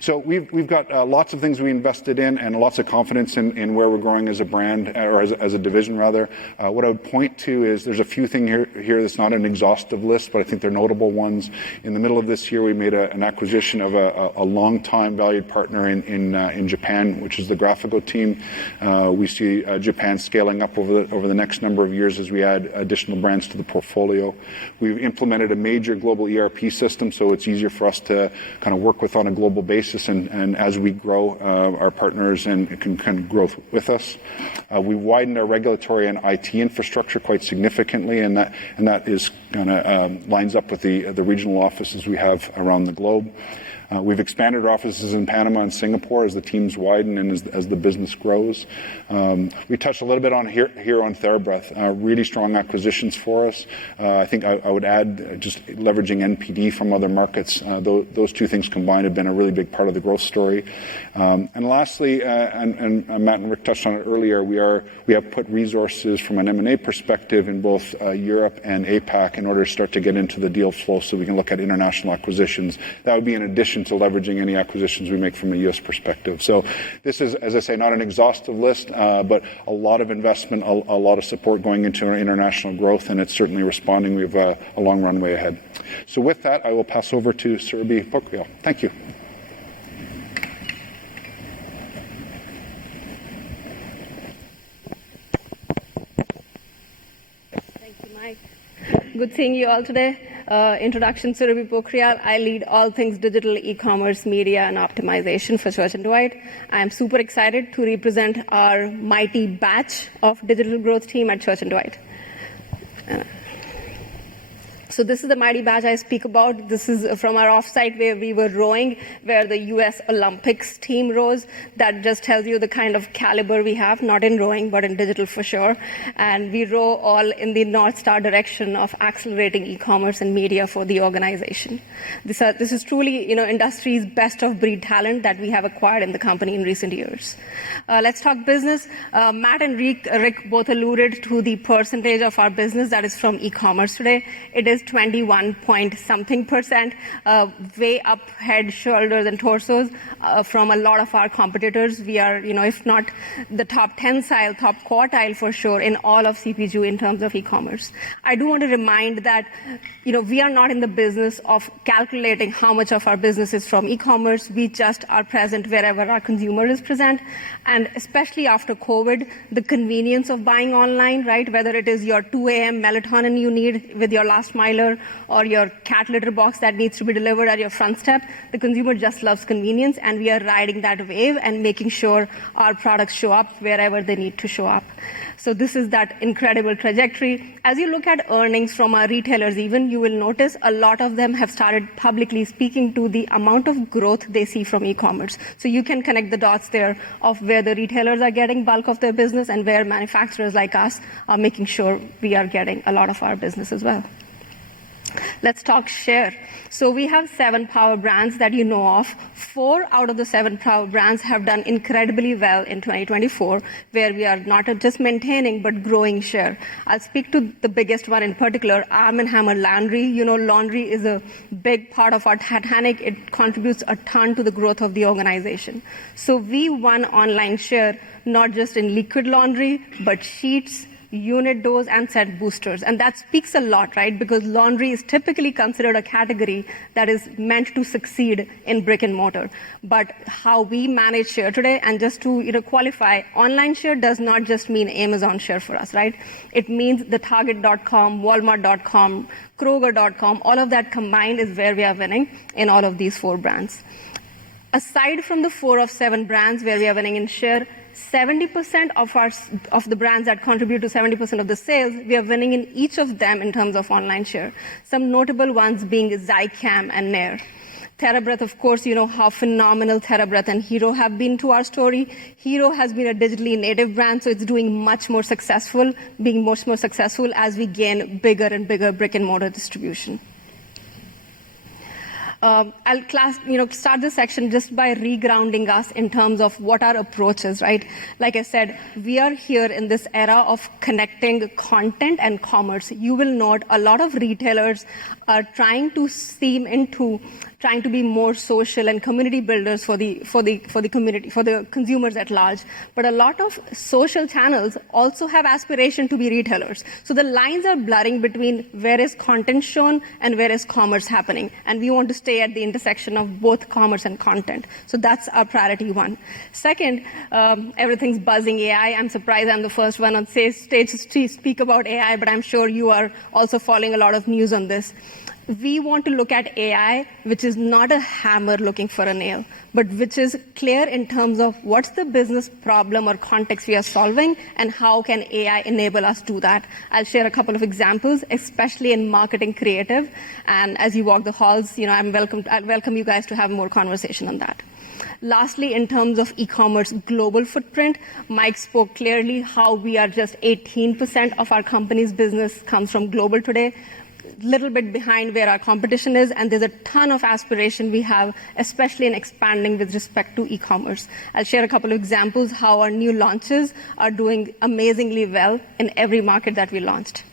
So we've got lots of things we invested in and lots of confidence in where we're growing as a brand, or as a division rather. What I would point to is there's a few things here that's not an exhaustive list, but I think they're notable ones. In the middle of this year, we made an acquisition of a long-time valued partner in Japan, which is the Graphico team. We see Japan scaling up over the next number of years as we add additional brands to the portfolio. We've implemented a major global ERP system, so it's easier for us to kind of work with on a global basis, and as we grow, our partners and can kind of grow with us. We widened our regulatory and IT infrastructure quite significantly, and that is kind of lines up with the regional offices we have around the globe. We've expanded our offices in Panama and Singapore as the teams widen and as the business grows. We touched a little bit on here on TheraBreath, really strong acquisitions for us. I think I would add just leveraging NPD from other markets. Those two things combined have been a really big part of the growth story. And lastly, and Matt and Rick touched on it earlier, we have put resources from an M&A perspective in both Europe and APAC in order to start to get into the deal flow so we can look at international acquisitions. That would be in addition to leveraging any acquisitions we make from a U.S. perspective. So this is, as I say, not an exhaustive list, but a lot of investment, a lot of support going into our international growth, and it's certainly responding. We have a long runway ahead. So with that, I will pass over to Surabhi Pokhriyal. Thank you. Thank you, Mike. Good seeing you all today. Introduction, Surabhi Pokhriyal. I lead all things digital, e-commerce, media, and optimization for Church & Dwight. I am super excited to represent our mighty batch of digital growth team at Church & Dwight. So this is the mighty badge I speak about. This is from our offsite where we were rowing, where the U.S. Olympics team rows. That just tells you the kind of caliber we have, not in rowing, but in digital for sure. And we row all in the North Star direction of accelerating e-commerce and media for the organization. This is truly, industry's best of breed talent that we have acquired in the company in recent years. Let's talk business. Matt and Rick both alluded to the percentage of our business that is from e-commerce today. It is 21-point-something%, way up head, shoulders, and torsos from a lot of our competitors. We are, if not the top tensile, top quartile for sure in all of CPG in terms of e-commerce. I do want to remind that, we are not in the business of calculating how much of our business is from e-commerce. We just are present wherever our consumer is present. And especially after COVID, the convenience of buying online, right? Whether it is your 2 a.m. melatonin you need with your last miler or your cat litter box that needs to be delivered at your front step, the consumer just loves convenience, and we are riding that wave and making sure our products show up wherever they need to show up. So this is that incredible trajectory. As you look at earnings from our retailers even, you will notice a lot of them have started publicly speaking to the amount of growth they see from e-commerce. So you can connect the dots there of where the retailers are getting bulk of their business and where manufacturers like us are making sure we are getting a lot of our business as well. Let's talk share. So we have 7 power brands that you know of. 4 out of the 7 power brands have done incredibly well in 2024, where we are not just maintaining, but growing share. I'll speak to the biggest one in particular, Arm & Hammer Laundry. Laundry is a big part of our Titanic. It contributes a ton to the growth of the organization. So we won online share, not just in liquid laundry, but sheets, unit dose, and scent boosters. And that speaks a lot, right? Because laundry is typically considered a category that is meant to succeed in brick and mortar. But how we manage share today, and just to qualify, online share does not just mean Amazon share for us, right? It means the Target.com, Walmart.com, Kroger.com, all of that combined is where we are winning in all of these 4 brands. Aside from the 4 of 7 brands where we are winning in share, 70% of the brands that contribute to 70% of the sales, we are winning in each of them in terms of online share. Some notable ones being Zicam and Nair. TheraBreath, of course, how phenomenal TheraBreath and Hero have been to our story. Hero has been a digitally native brand, so it's doing much more successful as we gain bigger and bigger brick and mortar distribution. I'll start this section just by regrounding us in terms of what our approach is, right? Like I said, we are here in this era of connecting content and commerce. You will note a lot of retailers are trying to trying to be more social and community builders for the community, for the consumers at large. But a lot of social channels also have aspiration to be retailers. So the lines are blurring between where is content shown and where is commerce happening. And we want to stay at the intersection of both commerce and content. So that's our priority one. Second, everything's buzzing AI. I'm surprised I'm the first one on stage to speak about AI, but I'm sure you are also following a lot of news on this. We want to look at AI, which is not a hammer looking for a nail, but which is clear in terms of what's the business problem or context we are solving and how can AI enable us to do that. I'll share a couple of examples, especially in marketing creative. And as you walk the halls, I'll welcome you guys to have more conversation on that. Lastly, in terms of e-commerce global footprint, Mike spoke clearly how we are just 18% of our company's business comes from global today. Little bit behind where our competition is, and there's a ton of aspiration we have, especially in expanding with respect to e-commerce. I'll share a couple of examples how our new launches are doing amazingly well in every market that we launched.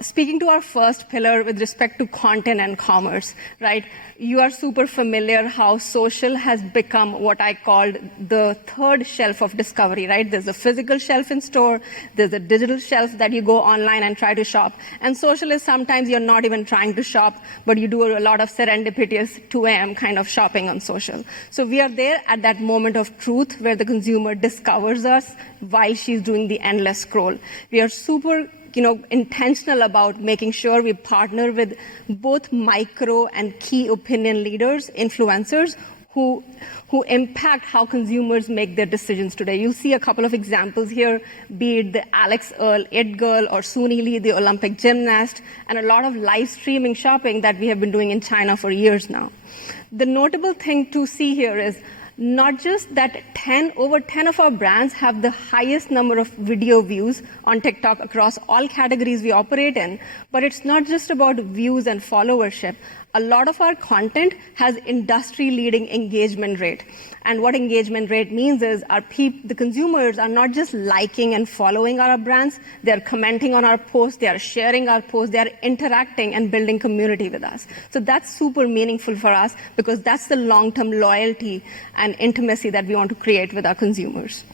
Speaking to our first pillar with respect to content and commerce, right? You are super familiar how social has become what I called the third shelf of discovery, right? There's a physical shelf in store, there's a digital shelf that you go online and try to shop. And social is sometimes you're not even trying to shop, but you do a lot of serendipitous 2 a.m. kind of shopping on social. So we are there at that moment of truth where the consumer discovers us while she's doing the endless scroll. We are super intentional about making sure we partner with both micro and key opinion leaders, influencers, who impact how consumers make their decisions today. You see a couple of examples here, be it the Alex Earl, It Girl, or Suni Lee, the Olympic gymnast, and a lot of live streaming shopping that we have been doing in China for years now. The notable thing to see here is not just that over 10 of our brands have the highest number of video views on TikTok across all categories we operate in, but it's not just about views and followership. A lot of our content has industry-leading engagement rate. And what engagement rate means is the consumers are not just liking and following our brands, they're commenting on our posts, they are sharing our posts, they are interacting and building community with us. So that's super meaningful for us because that's the long-term loyalty and intimacy that we want to create with our consumers.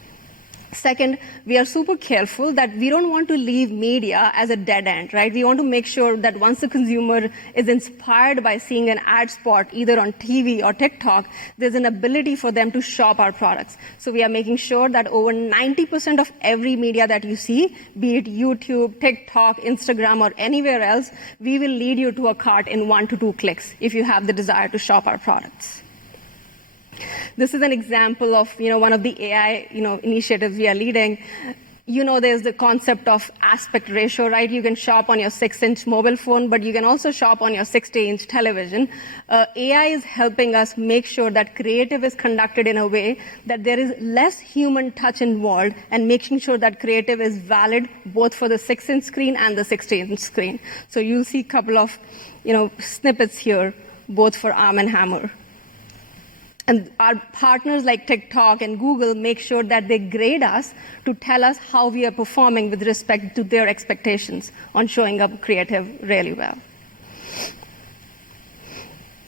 Second, we are super careful that we don't want to leave media as a dead end, right? We want to make sure that once the consumer is inspired by seeing an ad spot, either on TV or TikTok, there's an ability for them to shop our products. So we are making sure that over 90% of every media that you see, be it YouTube, TikTok, Instagram, or anywhere else, we will lead you to a cart in 1 to 2 clicks if you have the desire to shop our products. This is an example of, one of the AI, initiatives we are leading. There's the concept of aspect ratio, right? You can shop on your 6-inch mobile phone, but you can also shop on your 60-inch television. AI is helping us make sure that creative is conducted in a way that there is less human touch involved and making sure that creative is valid both for the 6-inch screen and the 60-inch screen. So you'll see a couple of, snippets here, both for Arm & Hammer. And our partners like TikTok and Google make sure that they grade us to tell us how we are performing with respect to their expectations on showing up creative really well.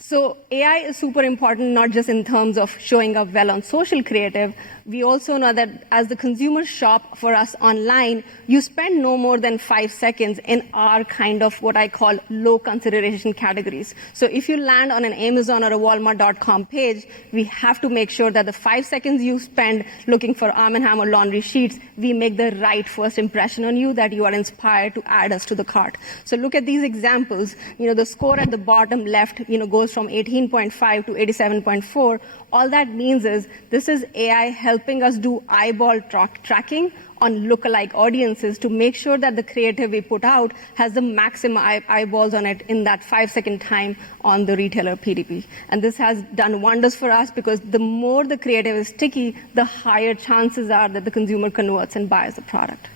So AI is super important, not just in terms of showing up well on social creative. We also know that as the consumers shop for us online, you spend no more than 5 seconds in our kind of what I call low consideration categories. So if you land on an Amazon or a Walmart.com page, we have to make sure that the 5 seconds you spend looking for Arm & Hammer laundry sheets, we make the right first impression on you, that you are inspired to add us to the cart. So look at these examples. The score at the bottom left, goes from 18.5 to 87.4. All that means is this is AI helping us do eyeball tracking on lookalike audiences to make sure that the creative we put out has the maximum eyeballs on it in that 5-second time on the retailer PDP. And this has done wonders for us because the more the creative is sticky, the higher chances are that the consumer converts and buys the product.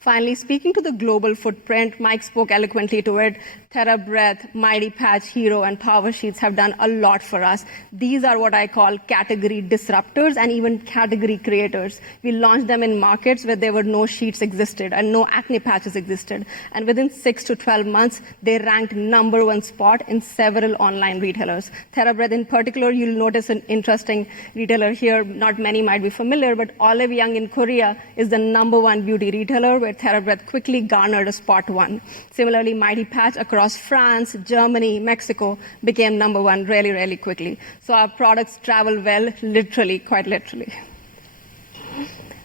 Finally, speaking to the global footprint, Mike spoke eloquently to it. TerraBreath, Mighty Patch, Hero, and Power Sheets have done a lot for us. These are what I call category disruptors and even category creators. We launched them in markets where there were no sheets existed and no acne patches existed. And within 6 to 12 months, they ranked #1 spot in several online retailers. TerraBreath in particular, you'll notice an interesting retailer here. Not many might be familiar, but Olive Young in Korea is the #1 beauty retailer where TerraBreath quickly garnered a spot 1. Similarly, Mighty Patch across France, Germany, Mexico became #1 really, really quickly. So our products travel well, literally, quite literally.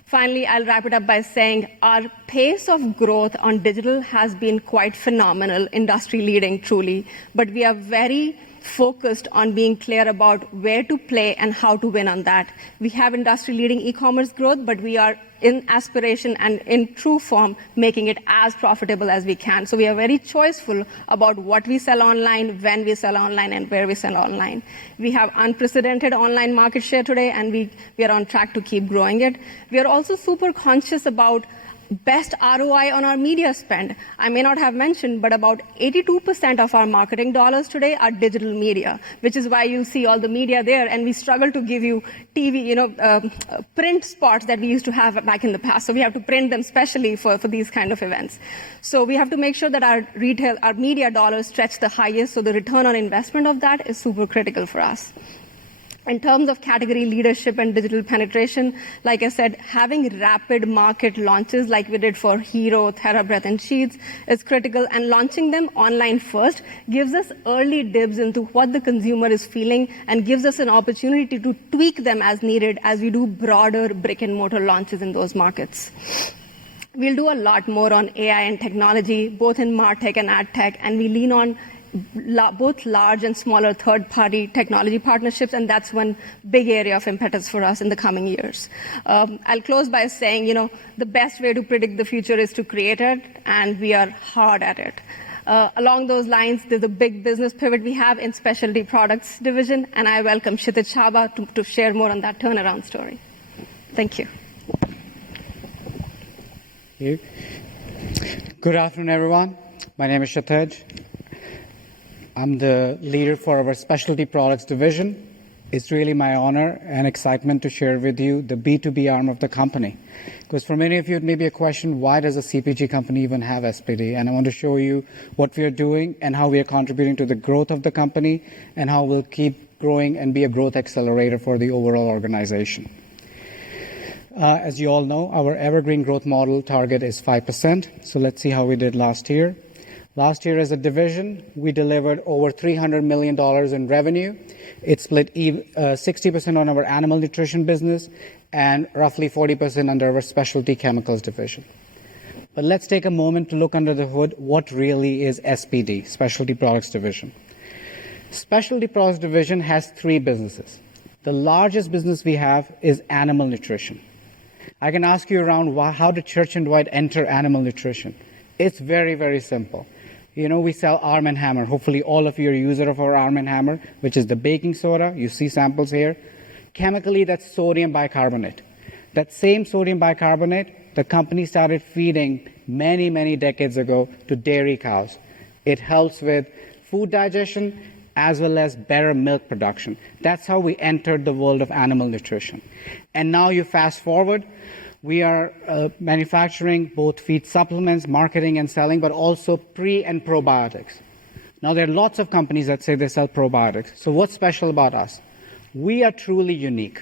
Finally, I'll wrap it up by saying our pace of growth on digital has been quite phenomenal, industry leading truly, but we are very focused on being clear about where to play and how to win on that. We have industry leading e-commerce growth, but we are in aspiration and in true form making it as profitable as we can. So we are very choiceful about what we sell online, when we sell online, and where we sell online. We have unprecedented online market share today, and we are on track to keep growing it. We are also super conscious about best ROI on our media spend. I may not have mentioned, but about 82% of our marketing dollars today are digital media, which is why you see all the media there. And we struggle to give you TV, print spots that we used to have back in the past. So we have to print them specially for these kind of events. So we have to make sure that our media dollars stretch the highest. So the return on investment of that is super critical for us. In terms of category leadership and digital penetration, like I said, having rapid market launches like we did for Hero, TerraBreath, and Sheets is critical, and launching them online first gives us early dibs into what the consumer is feeling and gives us an opportunity to tweak them as needed as we do broader brick-and-mortar launches in those markets. We'll do a lot more on AI and technology, both in MarTech and AdTech, and we lean on both large and smaller third-party technology partnerships, and that's one big area of impetus for us in the coming years. I'll close by saying, the best way to predict the future is to create it, and we are hard at it. Along those lines, there's a big business pivot we have in Specialty Products Division, and I welcome Kshitij Chhabra to share more on that turnaround story. Thank you. Good afternoon, everyone. My name is Kshitij. I'm the leader for our Specialty Products Division. It's really my honor and excitement to share with you the B2B arm of the company. Because for many of you, it may be a question, why does a CPG company even have SPD? And I want to show you what we are doing and how we are contributing to the growth of the company and how we'll keep growing and be a growth accelerator for the overall organization. As you all know, our evergreen growth model target is 5%. So let's see how we did last year. Last year as a division, we delivered over $300 million in revenue. It split 60% on our animal nutrition business and roughly 40% under our specialty chemicals division. But let's take a moment to look under the hood. What really is SPD, Specialty Products Division? Specialty Products Division has 3 businesses. The largest business we have is animal nutrition. I can ask you around, how did Church & Dwight enter animal nutrition? It's very, very simple. We sell Arm & Hammer. Hopefully all of you are a user of our Arm & Hammer, which is the baking soda. You see samples here. Chemically, that's sodium bicarbonate. That same sodium bicarbonate, the company started feeding many, many decades ago to dairy cows. It helps with food digestion as well as better milk production. That's how we entered the world of animal nutrition. And now you fast forward, we are manufacturing both feed supplements, marketing and selling, but also pre and probiotics. Now, there are lots of companies that say they sell probiotics. So what's special about us? We are truly unique.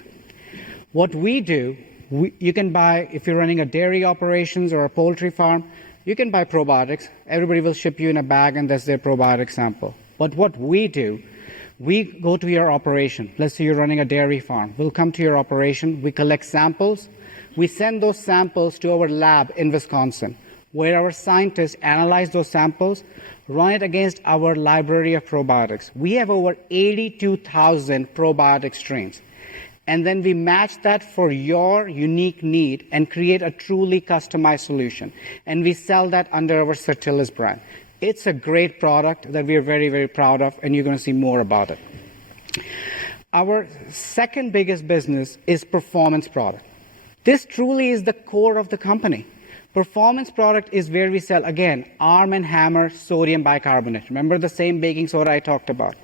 What we do, you can buy, if you're running a dairy operations or a poultry farm, you can buy probiotics. Everybody will ship you in a bag, and that's their probiotic sample. But what we do, we go to your operation. Let's say you're running a dairy farm. We'll come to your operation. We collect samples. We send those samples to our lab in Wisconsin, where our scientists analyze those samples, run it against our library of probiotics. We have over 82,000 probiotic strains. And then we match that for your unique need and create a truly customized solution. And we sell that under our Certilus brand. It's a great product that we are very, very proud of, and you're going to see more about it. Our second biggest business is performance product. This truly is the core of the company. Performance product is where we sell, again, Arm & Hammer sodium bicarbonate. Remember the same baking soda I talked about.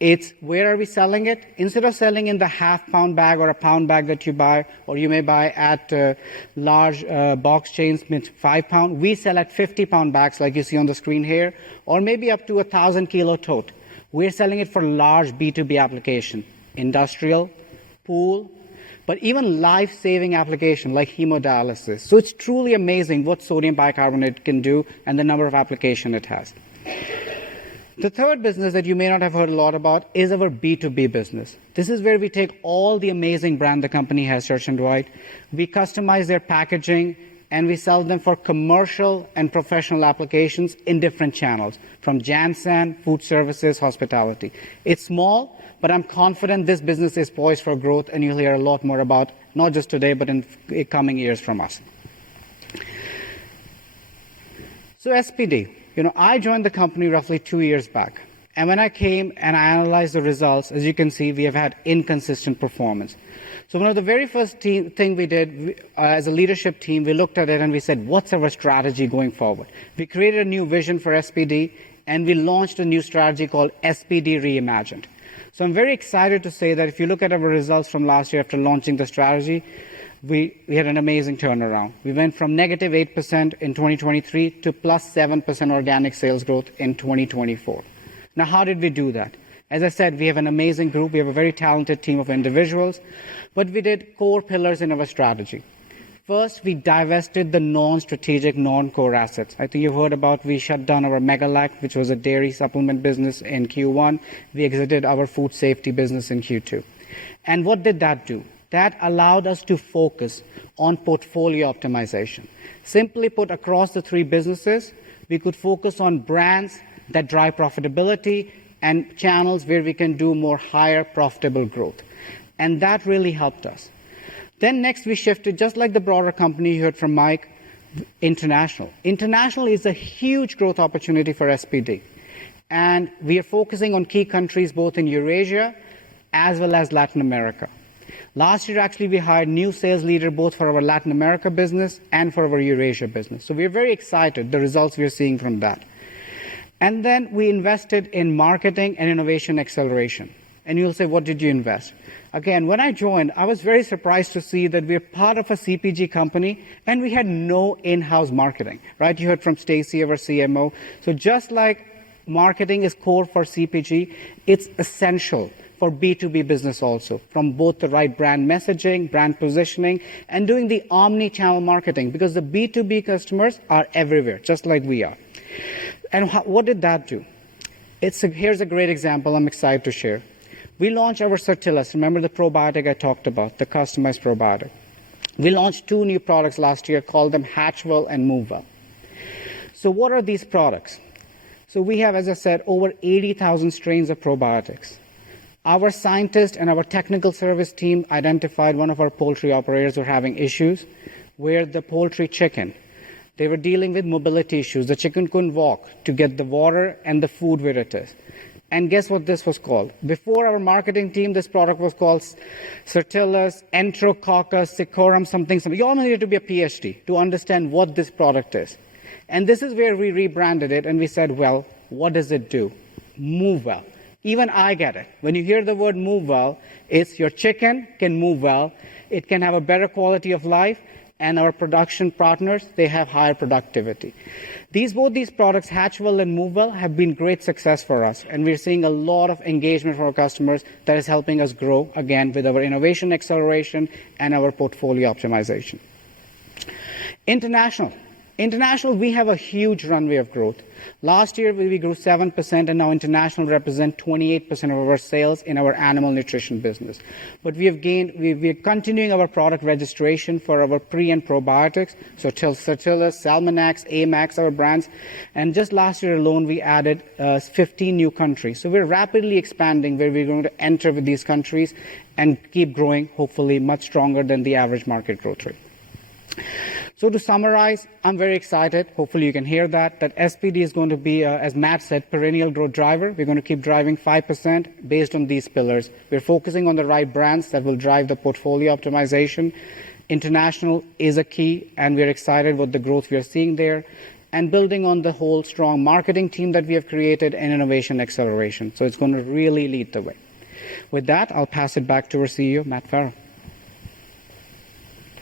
It's where are we selling it? Instead of selling in the half-pound bag or a pound bag that you buy, or you may buy at large box chains, 5 pound, we sell at 50-pound bags like you see on the screen here, or maybe up to a 1,000-kilo tote. We're selling it for large B2B application, industrial, pool, but even life-saving application like hemodialysis. So it's truly amazing what sodium bicarbonate can do and the number of application it has. The third business that you may not have heard a lot about is our B2B business. This is where we take all the amazing brand the company has, Church & Dwight. We customize their packaging, and we sell them for commercial and professional applications in different channels, from Janssen, food services, hospitality. It's small, but I'm confident this business is poised for growth, and you'll hear a lot more about, not just today, but in coming years from us. So SPD. I joined the company roughly 2 years back. And when I came and I analyzed the results, as you can see, we have had inconsistent performance. So one of the very first thing we did as a leadership team, we looked at it and we said, what's our strategy going forward? We created a new vision for SPD, and we launched a new strategy called SPD Reimagined. So I'm very excited to say that if you look at our results from last year after launching the strategy, we had an amazing turnaround. We went from negative 8% in 2023 to plus 7% organic sales growth in 2024. Now, how did we do that? As I said, we have an amazing group. We have a very talented team of individuals, but we did core pillars in our strategy. First, we divested the non-strategic, non-core assets. I think you've heard about we shut down our Megalac, which was a dairy supplement business in Q1. We exited our food safety business in Q2. And what did that do? That allowed us to focus on portfolio optimization. Simply put, across the three businesses, we could focus on brands that drive profitability and channels where we can do more higher profitable growth. And that really helped us. Then next we shifted, just like the broader company you heard from Mike, international. International is a huge growth opportunity for SPD. And we are focusing on key countries both in Eurasia as well as Latin America. Last year, actually, we hired new sales leader both for our Latin America business and for our Eurasia business. So we're very excited, the results we are seeing from that. And then we invested in marketing and innovation acceleration. And you'll say, what did you invest? Again, when I joined, I was very surprised to see that we're part of a CPG company and we had no in-house marketing, right? You heard from Stacy, our CMO. So just like marketing is core for CPG, it's essential for B2B business also, from both the right brand messaging, brand positioning, and doing the omni-channel marketing, because the B2B customers are everywhere, just like we are. And what did that do? Here's a great example I'm excited to share. We launched our Certillus. Remember the probiotic I talked about, the customized probiotic. We launched 2 new products last year, called them Hatchwell and MoveWell. So what are these products? So we have, as I said, over 80,000 strains of probiotics. Our scientists and our technical service team identified one of our poultry operators were having issues where the poultry chicken, they were dealing with mobility issues. The chicken couldn't walk to get the water and the food where it is. And guess what this was called? Before our marketing team, this product was called Certillus, Enterococcus, Cicorum, something. You all needed to be a PhD to understand what this product is. And this is where we rebranded it and we said, well, what does it do? Move well. Even I get it. When you hear the word move well, it's your chicken can move well, it can have a better quality of life, and our production partners, they have higher productivity. Both these products, Hatchwell and MoveWell, have been great success for us, and we're seeing a lot of engagement from our customers that is helping us grow, again, with our innovation acceleration and our portfolio optimization. International, we have a huge runway of growth. Last year, we grew 7%, and now international represents 28% of our sales in our animal nutrition business. But we are continuing our product registration for our pre- and probiotics, so Certillus, Salmonax, Amax, our brands. And just last year alone, we added 15 new countries. So we're rapidly expanding where we're going to enter with these countries and keep growing, hopefully much stronger than the average market growth rate. So to summarize, I'm very excited. Hopefully you can hear that SPD is going to be, as Matt said, perennial growth driver. We're going to keep driving 5% based on these pillars. We're focusing on the right brands that will drive the portfolio optimization. International is a key, and we're excited with the growth we are seeing there, and building on the whole strong marketing team that we have created and innovation acceleration. So it's going to really lead the way. With that, I'll pass it back to our CEO, Matt Farrell.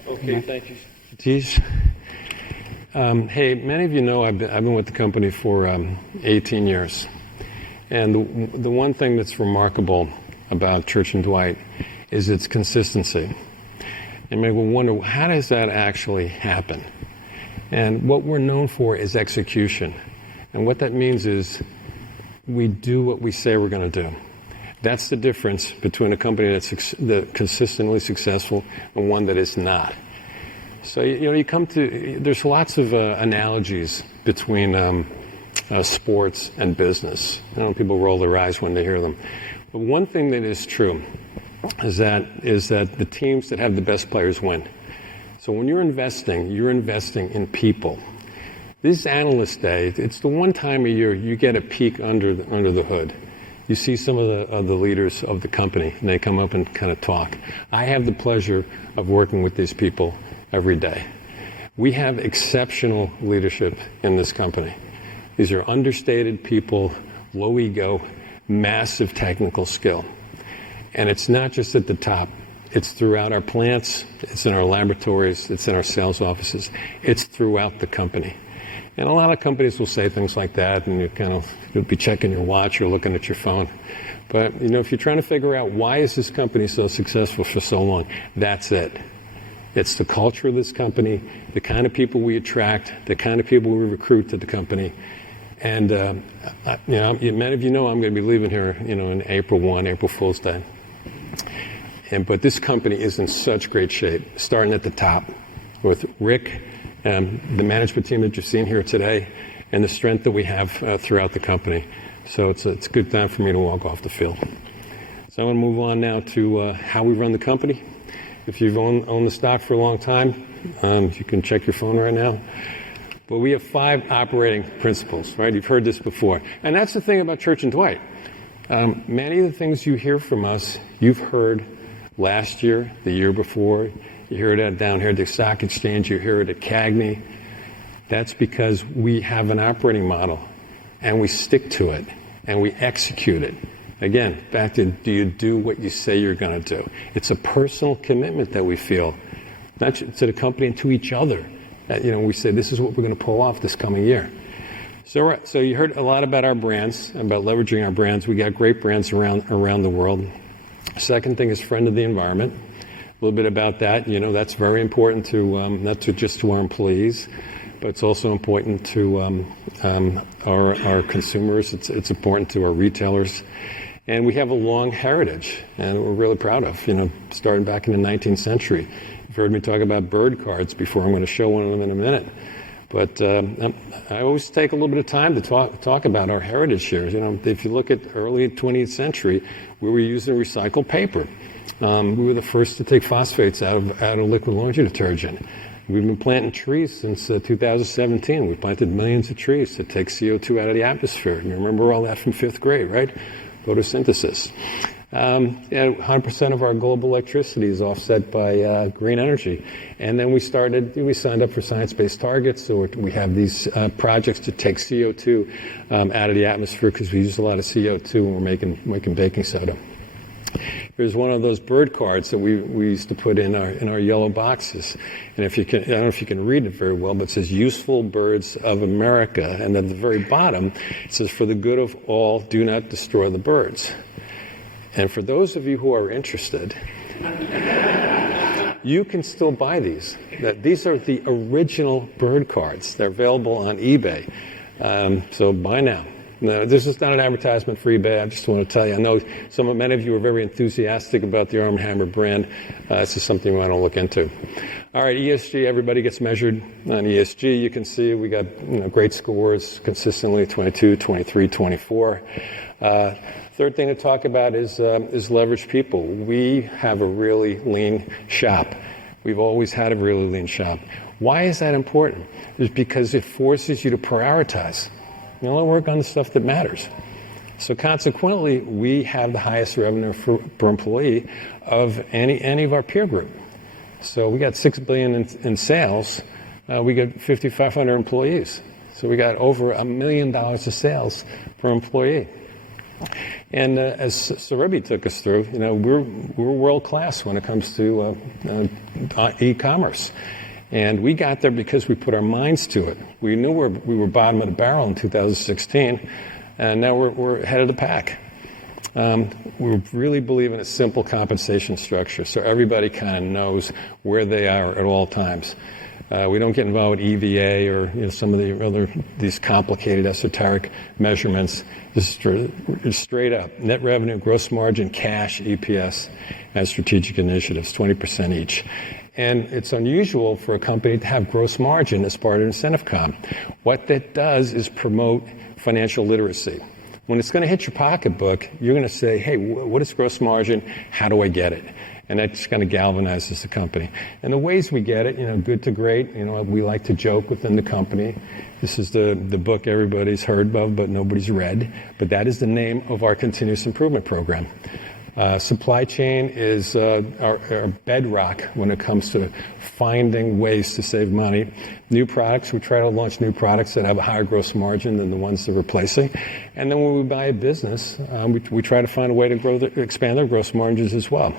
Okay, thank you, Satish. Hey, many of you know I've been with the company for 18 years. And the one thing that's remarkable about Church and Dwight is its consistency. And maybe we'll wonder, how does that actually happen? And what we're known for is execution. And what that means is we do what we say we're going to do. That's the difference between a company that's consistently successful and one that is not. So, you come to, there's lots of analogies between sports and business. I know people roll their eyes when they hear them. But one thing that is true is that the teams that have the best players win. So when you're investing in people. This Analyst Day, it's the one time a year you get a peek under the hood. You see some of the leaders of the company, and they come up and kind of talk. I have the pleasure of working with these people every day. We have exceptional leadership in this company. These are understated people, low ego, massive technical skill. And it's not just at the top. It's throughout our plants, it's in our laboratories, it's in our sales offices, it's throughout the company. And a lot of companies will say things like that, and you'll be checking your watch or looking at your phone. But, if you're trying to figure out why is this company so successful for so long, that's it. It's the culture of this company, the kind of people we attract, the kind of people we recruit to the company. And, many of you know I'm going to be leaving here, in April Fool's Day. But this company is in such great shape, starting at the top with Rick, the management team that you've seen here today, and the strength that we have throughout the company. So it's a good time for me to walk off the field. So I'm going to move on now to how we run the company. If you've owned the stock for a long time, you can check your phone right now. But we have 5 operating principles, right? You've heard this before. And that's the thing about Church and Dwight. Many of the things you hear from us, you've heard last year, the year before. You hear it down here at the stock exchange. You hear it at CAGNY. That's because we have an operating model, and we stick to it, and we execute it. Again, back to, do you do what you say you're going to do? It's a personal commitment that we feel, not to the company and to each other. We say, this is what we're going to pull off this coming year. So you heard a lot about our brands, about leveraging our brands. We got great brands around the world. Second thing is friend of the environment. A little bit about that. That's very important to not just to our employees, but it's also important to our consumers. It's important to our retailers. And we have a long heritage, and we're really proud of, starting back in the 19th century. You've heard me talk about bird cards before. I'm going to show one of them in a minute. But I always take a little bit of time to talk about our heritage here. If you look at early 20th century, we were using recycled paper. We were the first to take phosphates out of liquid laundry detergent. We've been planting trees since 2017. We planted millions of trees to take CO2 out of the atmosphere. You remember all that from 5th grade, right? Photosynthesis. 100% of our global electricity is offset by green energy. And then we signed up for science-based targets, so we have these projects to take CO2 out of the atmosphere because we use a lot of CO2 when we're making baking soda. Here's one of those bird cards that we used to put in our yellow boxes. And I don't know if you can read it very well, but it says Useful Birds of America. And at the very bottom, it says, for the good of all, do not destroy the birds. And for those of you who are interested, you can still buy these. These are the original bird cards. They're available on eBay. So buy now. No, this is not an advertisement for eBay. I just want to tell you, I know many of you are very enthusiastic about the Arm & Hammer brand. This is something we want to look into. All right, ESG, everybody gets measured on ESG. You can see we got great scores consistently, 22, 23, 24. Third thing to talk about is leverage people. We have a really lean shop. We've always had a really lean shop. Why is that important? It's because it forces you to prioritize. You only work on the stuff that matters. So consequently, we have the highest revenue per employee of any of our peer group. So we got $6 billion in sales. We got 5,500 employees. So we got over $1 million of sales per employee. And as Surabhi took us through, we're world class when it comes to e-commerce. And we got there because we put our minds to it. We knew we were bottom of the barrel in 2016, and now we're head of the pack. We really believe in a simple compensation structure, so everybody kind of knows where they are at all times. We don't get involved with EVA or some of these complicated esoteric measurements. Just straight up net revenue, gross margin, cash, EPS, and strategic initiatives, 20% each. And it's unusual for a company to have gross margin as part of incentive comp. What that does is promote financial literacy. When it's going to hit your pocketbook, you're going to say, hey, what is gross margin? How do I get it? And that just kind of galvanizes the company. And the ways we get it, good to great, we like to joke within the company. This is the book everybody's heard of, but nobody's read. But that is the name of our continuous improvement program. Supply chain is our bedrock when it comes to finding ways to save money. New products, we try to launch new products that have a higher gross margin than the ones they're replacing. And then when we buy a business, we try to find a way to expand their gross margins as well.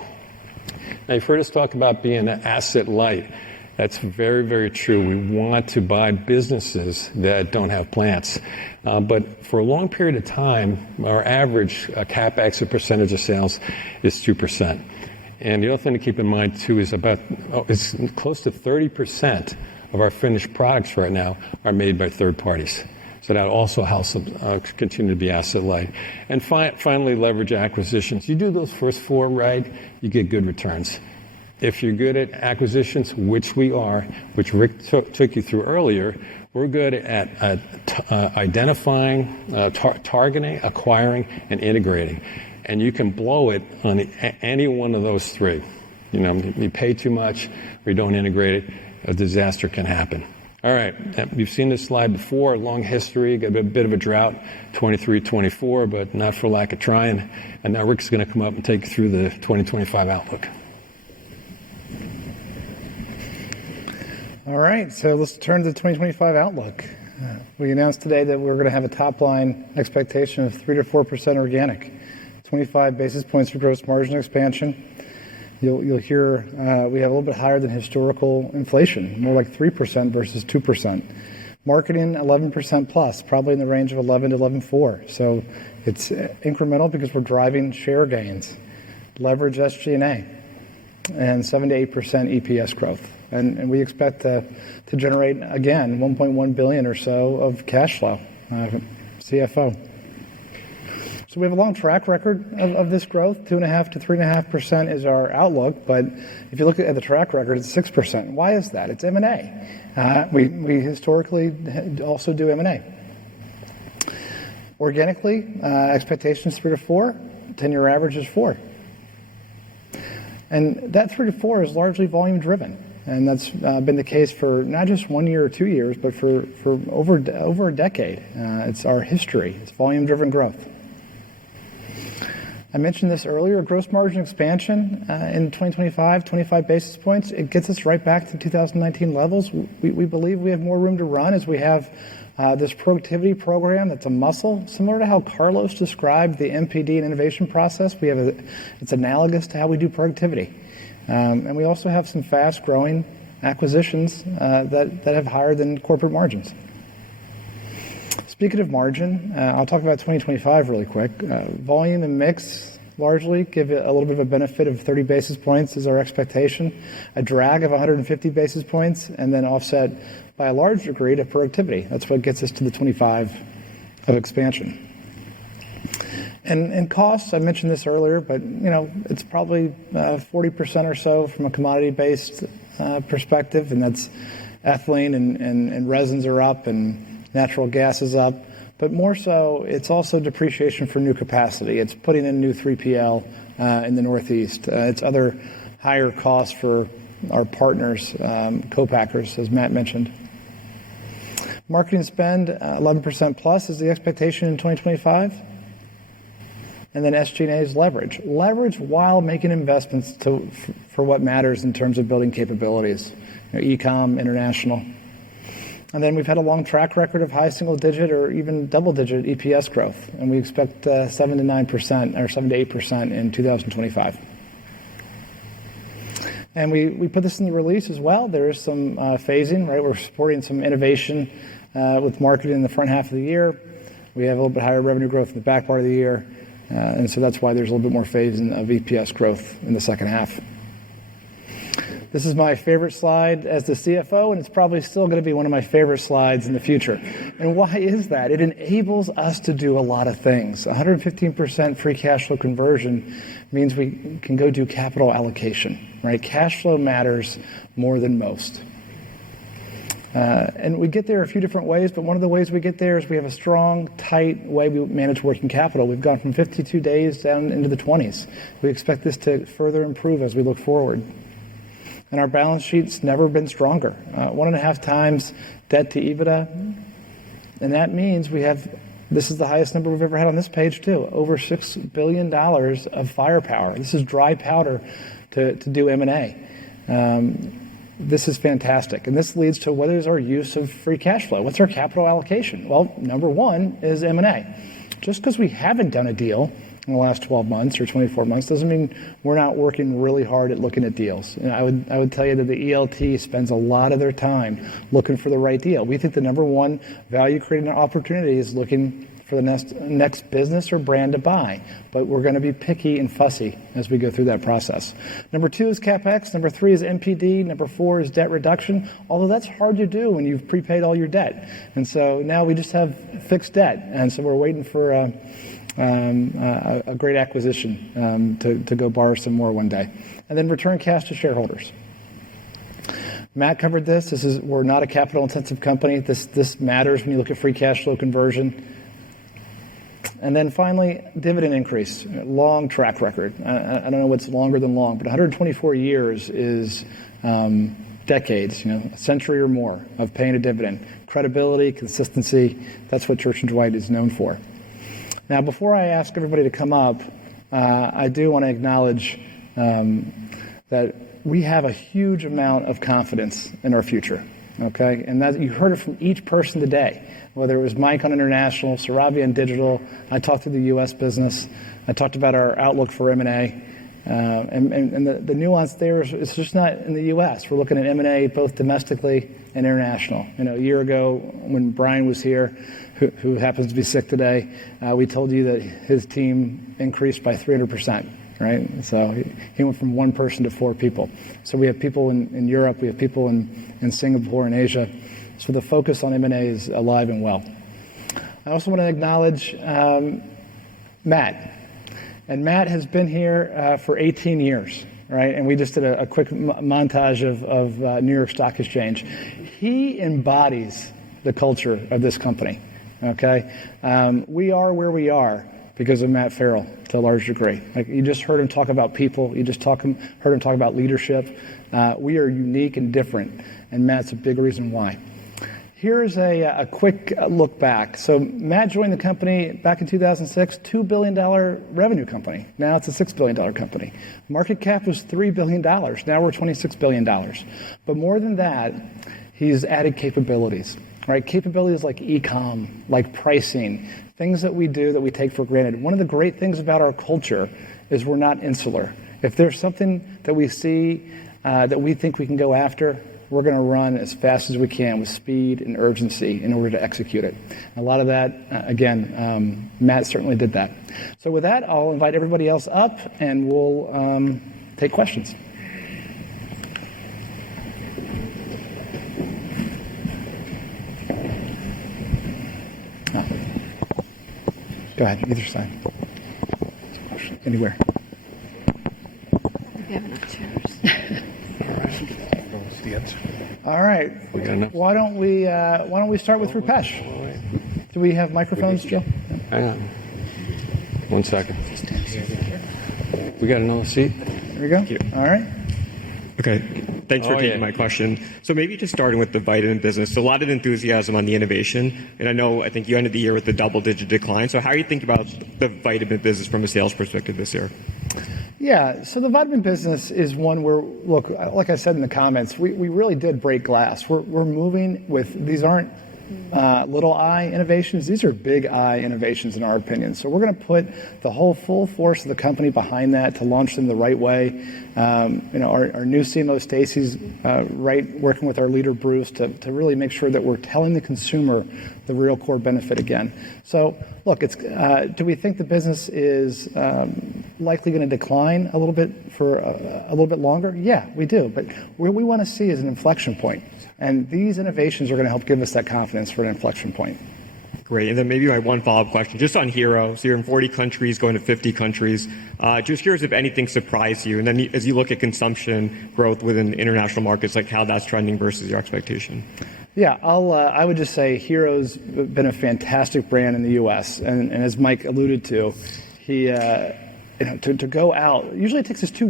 Now, you've heard us talk about being asset light. That's very, very true. We want to buy businesses that don't have plants. But for a long period of time, our average CapEx, a percentage of sales, is 2%. And the other thing to keep in mind, too, is it's close to 30% of our finished products right now are made by third parties. So that also helps continue to be asset light. And finally, leverage acquisitions. You do those first four right, you get good returns. If you're good at acquisitions, which we are, which Rick took you through earlier, we're good at identifying, targeting, acquiring, and integrating. And you can blow it on any one of those three. You pay too much or you don't integrate it, a disaster can happen. All right, you've seen this slide before, long history, got a bit of a drought, 23, 24, but not for lack of trying. And now Rick's going to come up and take you through the 2025 outlook. All right, so let's turn to the 2025 outlook. We announced today that we're going to have a top-line expectation of 3 to 4% organic, 25 basis points for gross margin expansion. You'll hear we have a little bit higher than historical inflation, more like 3% versus 2%. Marketing, 11% plus, probably in the range of 11 to 11.4. So it's incremental because we're driving share gains. Leverage SG&A, and 7 to 8% EPS growth. And we expect to generate, again, $1.1 billion or so of cash flow, CFO. So we have a long track record of this growth. 2.5 to 3.5% is our outlook, but if you look at the track record, it's 6%. Why is that? It's M&A. We historically also do M&A. Organically, expectations 3 to 4. 10-year average is 4. And that 3 to 4 is largely volume driven. And that's been the case for not just 1 year or 2 years, but for over a decade. It's our history. It's volume-driven growth. I mentioned this earlier, gross margin expansion in 2025, 25 basis points. It gets us right back to 2019 levels. We believe we have more room to run as we have this productivity program that's a muscle, similar to how Carlos described the MPD and innovation process. It's analogous to how we do productivity. And we also have some fast-growing acquisitions that have higher than corporate margins. Speaking of margin, I'll talk about 2025 really quick. Volume and mix largely give it a little bit of a benefit of 30 basis points is our expectation. A drag of 150 basis points, and then offset by a large degree to productivity. That's what gets us to the 25 of expansion. And costs, I mentioned this earlier, but it's probably 40% or so from a commodity-based perspective, and that's ethylene and resins are up and natural gas is up. But more so, it's also depreciation for new capacity. It's putting in new 3PL in the Northeast. It's other higher costs for our partners, co-packers, as Matt mentioned. Marketing spend, 11% plus is the expectation in 2025. And then SG&A is leverage. Leverage while making investments for what matters in terms of building capabilities, e-com, international. And then we've had a long track record of high single-digit or even double-digit EPS growth, and we expect 7 to 9% or 7 to 8% in 2025. And we put this in the release as well. There is some phasing, right? We're supporting some innovation with marketing in the front half of the year. We have a little bit higher revenue growth in the back part of the year, and so that's why there's a little bit more phasing of EPS growth in the second half. This is my favorite slide as the CFO, and it's probably still going to be one of my favorite slides in the future. And why is that? It enables us to do a lot of things. 115% free cash flow conversion means we can go do capital allocation, right? Cash flow matters more than most. And we get there a few different ways, but one of the ways we get there is we have a strong, tight way we manage working capital. We've gone from 52 days down into the 20s. We expect this to further improve as we look forward. And our balance sheet's never been stronger. 1.5 times debt to EBITDA. And that means this is the highest number we've ever had on this page too, over $6 billion of firepower. This is dry powder to do M&A. This is fantastic. And this leads to what is our use of free cash flow? What's our capital allocation? Well, number one is M&A. Just because we haven't done a deal in the last 12 months or 24 months doesn't mean we're not working really hard at looking at deals. I would tell you that the ELT spends a lot of their time looking for the right deal. We think the number one value creating opportunity is looking for the next business or brand to buy. But we're going to be picky and fussy as we go through that process. Number 2 is CapEx. Number 3 is NPD. Number 4 is debt reduction, although that's hard to do when you've prepaid all your debt. And so now we just have fixed debt. And so we're waiting for a great acquisition to go borrow some more one day. And then return cash to shareholders. Matt covered this. We're not a capital intensive company. This matters when you look at free cash flow conversion. And then finally, dividend increase, long track record. I don't know what's longer than long, but 124 years is decades, a century or more of paying a dividend. Credibility, consistency, that's what Church & Dwight is known for. Now, before I ask everybody to come up, I do want to acknowledge that we have a huge amount of confidence in our future, okay? And that you heard it from each person today, whether it was Mike on international, Saravia on digital. I talked through the U.S. business. I talked about our outlook for M&A. And the nuance there is it's just not in the U.S. We're looking at M&A both domestically and international. A year ago when Brian was here, who happens to be sick today, we told you that his team increased by 300%, right? So he went from 1 person to 4 people. So we have people in Europe, we have people in Singapore and Asia. So the focus on M&A is alive and well. I also want to acknowledge Matt. And Matt has been here for 18 years, right? And we just did a quick montage of New York Stock Exchange. He embodies the culture of this company, okay? We are where we are because of Matt Farrell to a large degree. Like you just heard him talk about people. You just heard him talk about leadership. We are unique and different, and Matt's a big reason why. Here's a quick look back. So Matt joined the company back in 2006, $2 billion revenue company. Now it's a $6 billion company. Market cap was $3 billion. Now we're $26 billion. But more than that, he's added capabilities, right? Capabilities like e-com, like pricing, things that we do that we take for granted. One of the great things about our culture is we're not insular. If there's something that we see that we think we can go after, we're going to run as fast as we can with speed and urgency in order to execute it. A lot of that, again, Matt certainly did that. So with that, I'll invite everybody else up and we'll take questions. Go ahead, either side. Anywhere. We have enough chairs. All right. We got enough. Why don't we start with Rupesh? Do we have microphones, Jill? Hang on. 1 second. We got another seat. There we go. All right. Okay. Thanks for taking my question. So maybe just starting with the vitamin business, a lot of enthusiasm on the innovation. And I think you ended the year with a double-digit decline. So how are you thinking about the vitamin business from a sales perspective this year? Yeah, so the vitamin business is one where, look, like I said in the comments, we really did break glass. We're moving with, these aren't little I innovations. These are big I innovations in our opinion. So we're going to put the whole full force of the company behind that to launch them the right way. Our new CMO Stacy's working with our leader Bruce to really make sure that we're telling the consumer the real core benefit again. So look, do we think the business is likely going to decline a little bit for a little bit longer? Yeah, we do. But what we want to see is an inflection point. And these innovations are going to help give us that confidence for an inflection point. Great. And then maybe my one follow-up question, just on Hero. So you're in 40 countries, going to 50 countries. Just curious if anything surprised you. And then as you look at consumption growth within international markets, like how that's trending versus your expectation. Yeah, I would just say Hero's been a fantastic brand in the U.S. And as Mike alluded to, he to go out, usually it takes us 2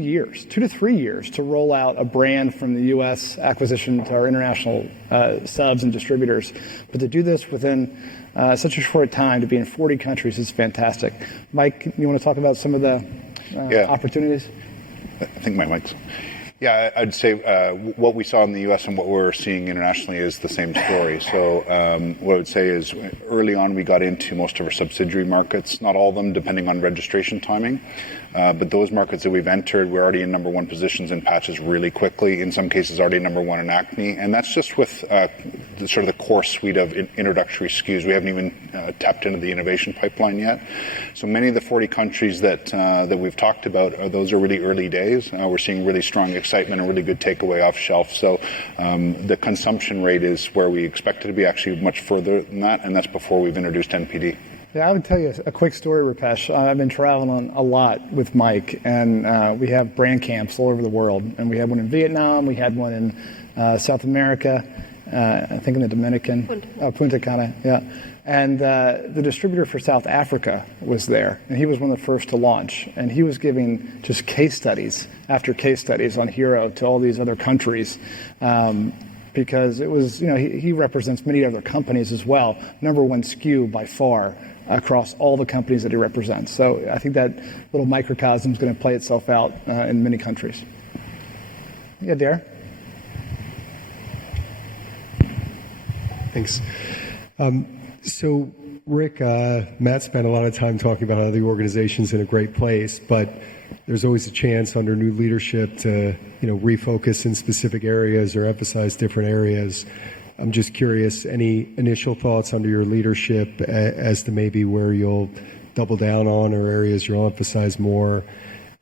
to 3 years to roll out a brand from the U.S. acquisition to our international subs and distributors. But to do this within such a short time, to be in 40 countries is fantastic. Mike, you want to talk about some of the opportunities? I think my mic's... Yeah, I'd say what we saw in the U.S. and what we're seeing internationally is the same story. So what I would say is early on we got into most of our subsidiary markets, not all of them depending on registration timing, but those markets that we've entered, we're already in number one positions in patches really quickly, in some cases already number one in acne, and that's just with the core suite of introductory SKUs. We haven't even tapped into the innovation pipeline yet. So many of the 40 countries that we've talked about, those are really early days. We're seeing really strong excitement and really good takeaway off shelf. So the consumption rate is where we expect it to be, actually much further than that, and that's before we've introduced NPD. Yeah, I would tell you a quick story, Rupesh. I've been traveling a lot with Mike, and we have brand camps all over the world. And we had one in Vietnam, we had one in South America, I think in the Dominican, Punta Cana, yeah. And the distributor for South Africa was there, and he was one of the first to launch. And he was giving just case studies after case studies on Hero to all these other countries. Because it was, he represents many other companies as well. Number one SKU by far across all the companies that he represents. So I think that little microcosm is going to play itself out in many countries. Yeah, Dare? Thanks. So, Rick, Matt spent a lot of time talking about how the organization's in a great place, but there's always a chance under new leadership to, refocus in specific areas or emphasize different areas. I'm just curious, any initial thoughts under your leadership as to maybe where you'll double down on or areas you'll emphasize more?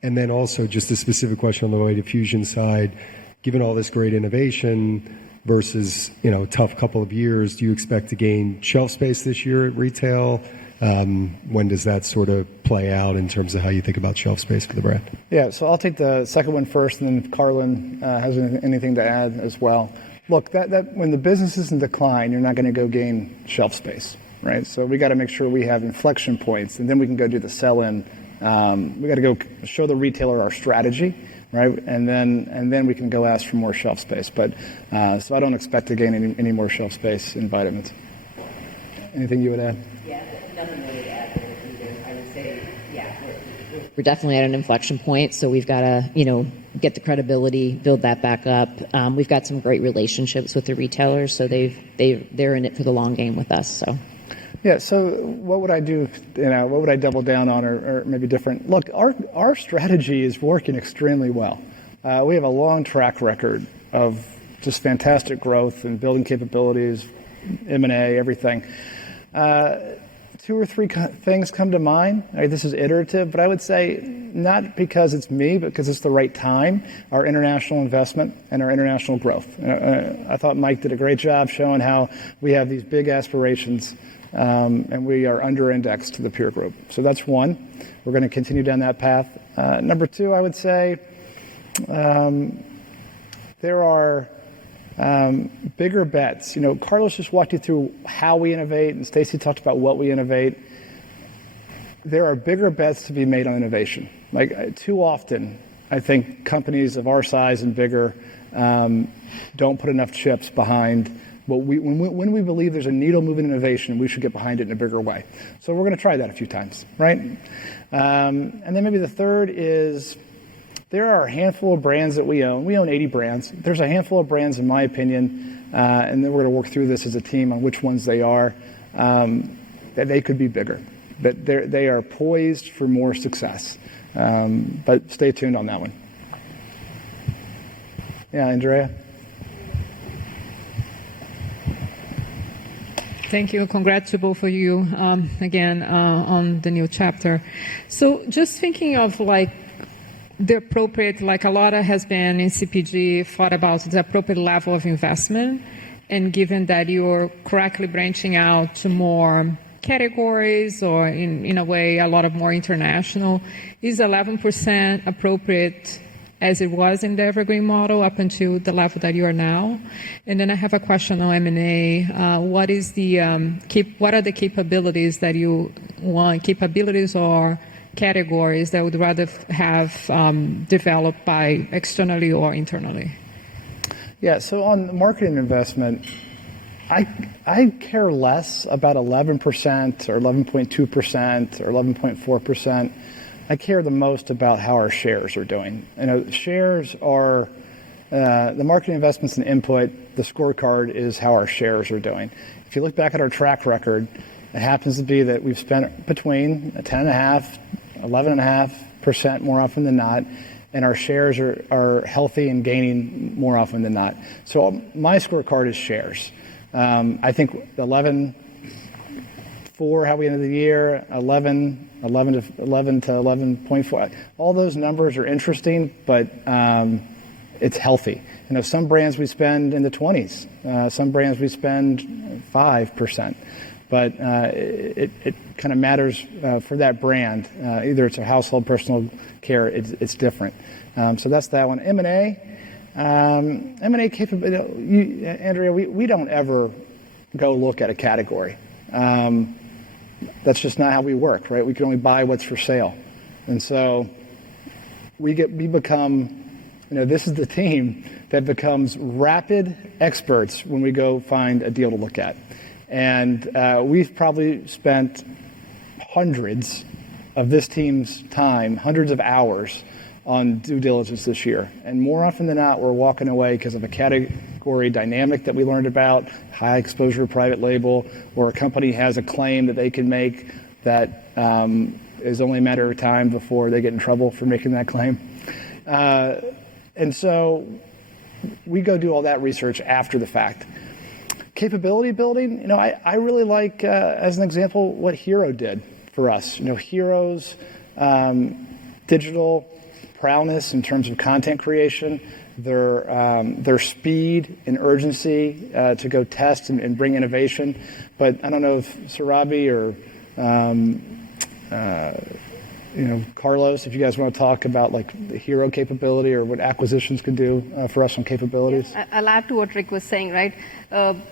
And then also just a specific question on the White Diffusion side, given all this great innovation versus, tough couple of years, do you expect to gain shelf space this year at retail? When does that sort of play out in terms of how you think about shelf space for the brand? Yeah, so I'll take the second one first, and then if Carlin has anything to add as well. Look, that when the business is in decline, you're not going to go gain shelf space, right? So we got to make sure we have inflection points, and then we can go do the sell-in. We got to go show the retailer our strategy, right? And then we can go ask for more shelf space. But so I don't expect to gain any more shelf space in vitamins. Anything you would add? Yeah, nothing really to add there either. I would say, we're definitely at an inflection point, so we've got to, get the credibility, build that back up. We've got some great relationships with the retailers, so they're in it for the long game with us. So. Yeah. So what would I do? What would I double down on, or maybe different? Look, our strategy is working extremely well. We have a long track record of just fantastic growth and building capabilities, M&A, everything. 2 or 3 things come to mind. This is iterative, but I would say not because it's me, but because it's the right time, our international investment and our international growth. I thought Mike did a great job showing how we have these big aspirations, and we are under-indexed to the peer group. So that's one. We're going to continue down that path. Number 2, I would say there are bigger bets. Carlos just walked you through how we innovate, and Stacy talked about what we innovate. There are bigger bets to be made on innovation. Too often, I think companies of our size and bigger don't put enough chips behind when we believe there's a needle-moving innovation, we should get behind it in a bigger way. So we're going to try that a few times, right? And then maybe the third is there are a handful of brands that we own. We own 80 brands. There's a handful of brands, in my opinion, and then we're going to work through this as a team on which ones they are, that they could be bigger. But they are poised for more success. But stay tuned on that one. Yeah, Andrea? Thank you. Congrats to both of you again on the new chapter. So just thinking of like the appropriate, like a lot has been in CPG thought about the appropriate level of investment, and given that you're correctly branching out to more categories or in a way a lot of more international, is 11% appropriate as it was in the Evergreen model up until the level that you are now? And then I have a question on M&A. What are the capabilities that you want, capabilities or categories that would rather have developed by externally or internally? Yeah, so on marketing investment, I care less about 11% or 11.2% or 11.4%. I care the most about how our shares are doing. Shares are the marketing investments and input. The scorecard is how our shares are doing. If you look back at our track record, it happens to be that we've spent between 10.5%, 11.5% more often than not, and our shares are healthy and gaining more often than not. So my scorecard is shares. I think 11.4, how we ended the year, 11 to 11.4. All those numbers are interesting, but it's healthy. Some brands we spend in the 20s. Some brands we spend 5%. But it kind of matters for that brand. Either it's a household, personal care, it's different. So that's that one. M&A capability. Andrea, we don't ever go look at a category. That's just not how we work, right? We can only buy what's for sale. And so we become, this is the team that becomes rapid experts when we go find a deal to look at. And we've probably spent hundreds of this team's time, hundreds of hours on due diligence this year. And more often than not, we're walking away because of a category dynamic that we learned about, high exposure private label, or a company has a claim that they can make that is only a matter of time before they get in trouble for making that claim. And so we go do all that research after the fact. Capability building, I really like, as an example, what Hero did for us. Hero's digital prowess in terms of content creation, their speed and urgency to go test and bring innovation. But I don't know if Sarabi or Carlos, if you guys want to talk about like the Hero capability or what acquisitions could do for us on capabilities. I'll add to what Rick was saying, right?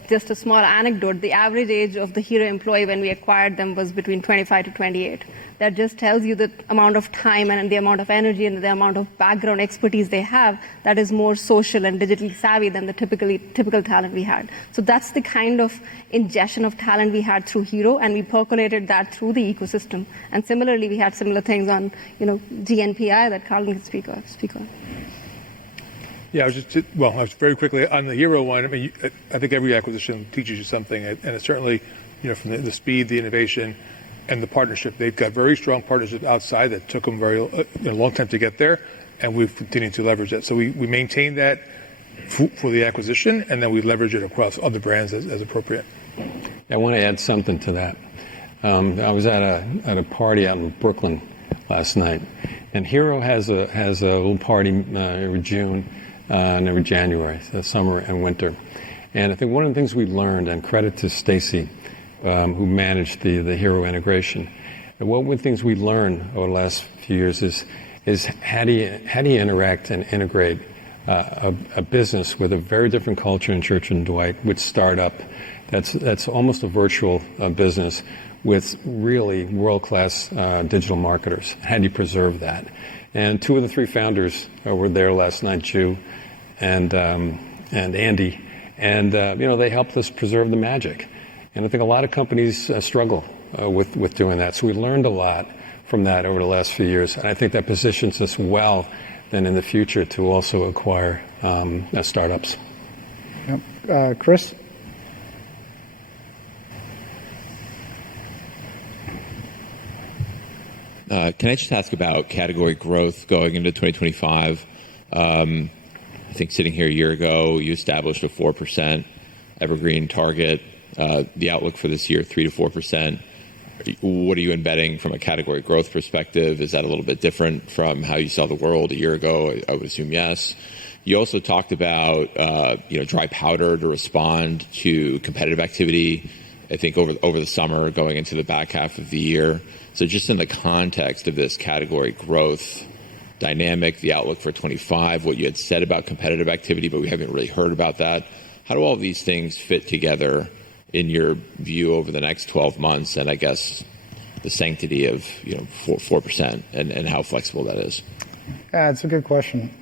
Just a small anecdote. The average age of the Hero employee when we acquired them was between 25 to 28. That just tells you the amount of time and the amount of energy and the amount of background expertise they have that is more social and digitally savvy than the typical talent we had. So that's the kind of ingestion of talent we had through Hero, and we percolated that through the ecosystem. And similarly, we had similar things on, GNPI that Carlin can speak on. Yeah, I was very quickly on the Hero one. I mean, I think every acquisition teaches you something, and it's certainly, from the speed, the innovation, and the partnership. They've got very strong partnerships outside that took them a long time to get there, and we've continued to leverage that. So we maintain that for the acquisition, and then we leverage it across other brands as appropriate. I want to add something to that. I was at a party out in Brooklyn last night, and Hero has a little party every June and every January, so summer and winter. And I think one of the things we learned, and credit to Stacy, who managed the Hero integration, and one of the things we learned over the last few years is how do you interact and integrate a business with a very different culture in Church and Dwight, with startup, that's almost a virtual business, with really world-class digital marketers. How do you preserve that? And 2 of the 3 founders were there last night, Jew, and Andy, and they helped us preserve the magic. And I think a lot of companies struggle with doing that. So we learned a lot from that over the last few years, and I think that positions us well then in the future to also acquire startups. Chris? Can I just ask about category growth going into 2025? I think sitting here a year ago, you established a 4% evergreen target. The outlook for this year, 3 to 4%. What are you embedding from a category growth perspective? Is that a little bit different from how you saw the world a year ago? I would assume yes. You also talked about dry powder to respond to competitive activity, I think over the summer going into the back half of the year. So just in the context of this category growth dynamic, the outlook for 25, what you had said about competitive activity, but we haven't really heard about that. How do all of these things fit together in your view over the next 12 months? And I guess the sanctity of 4% and how flexible that is. Yeah, it's a good question.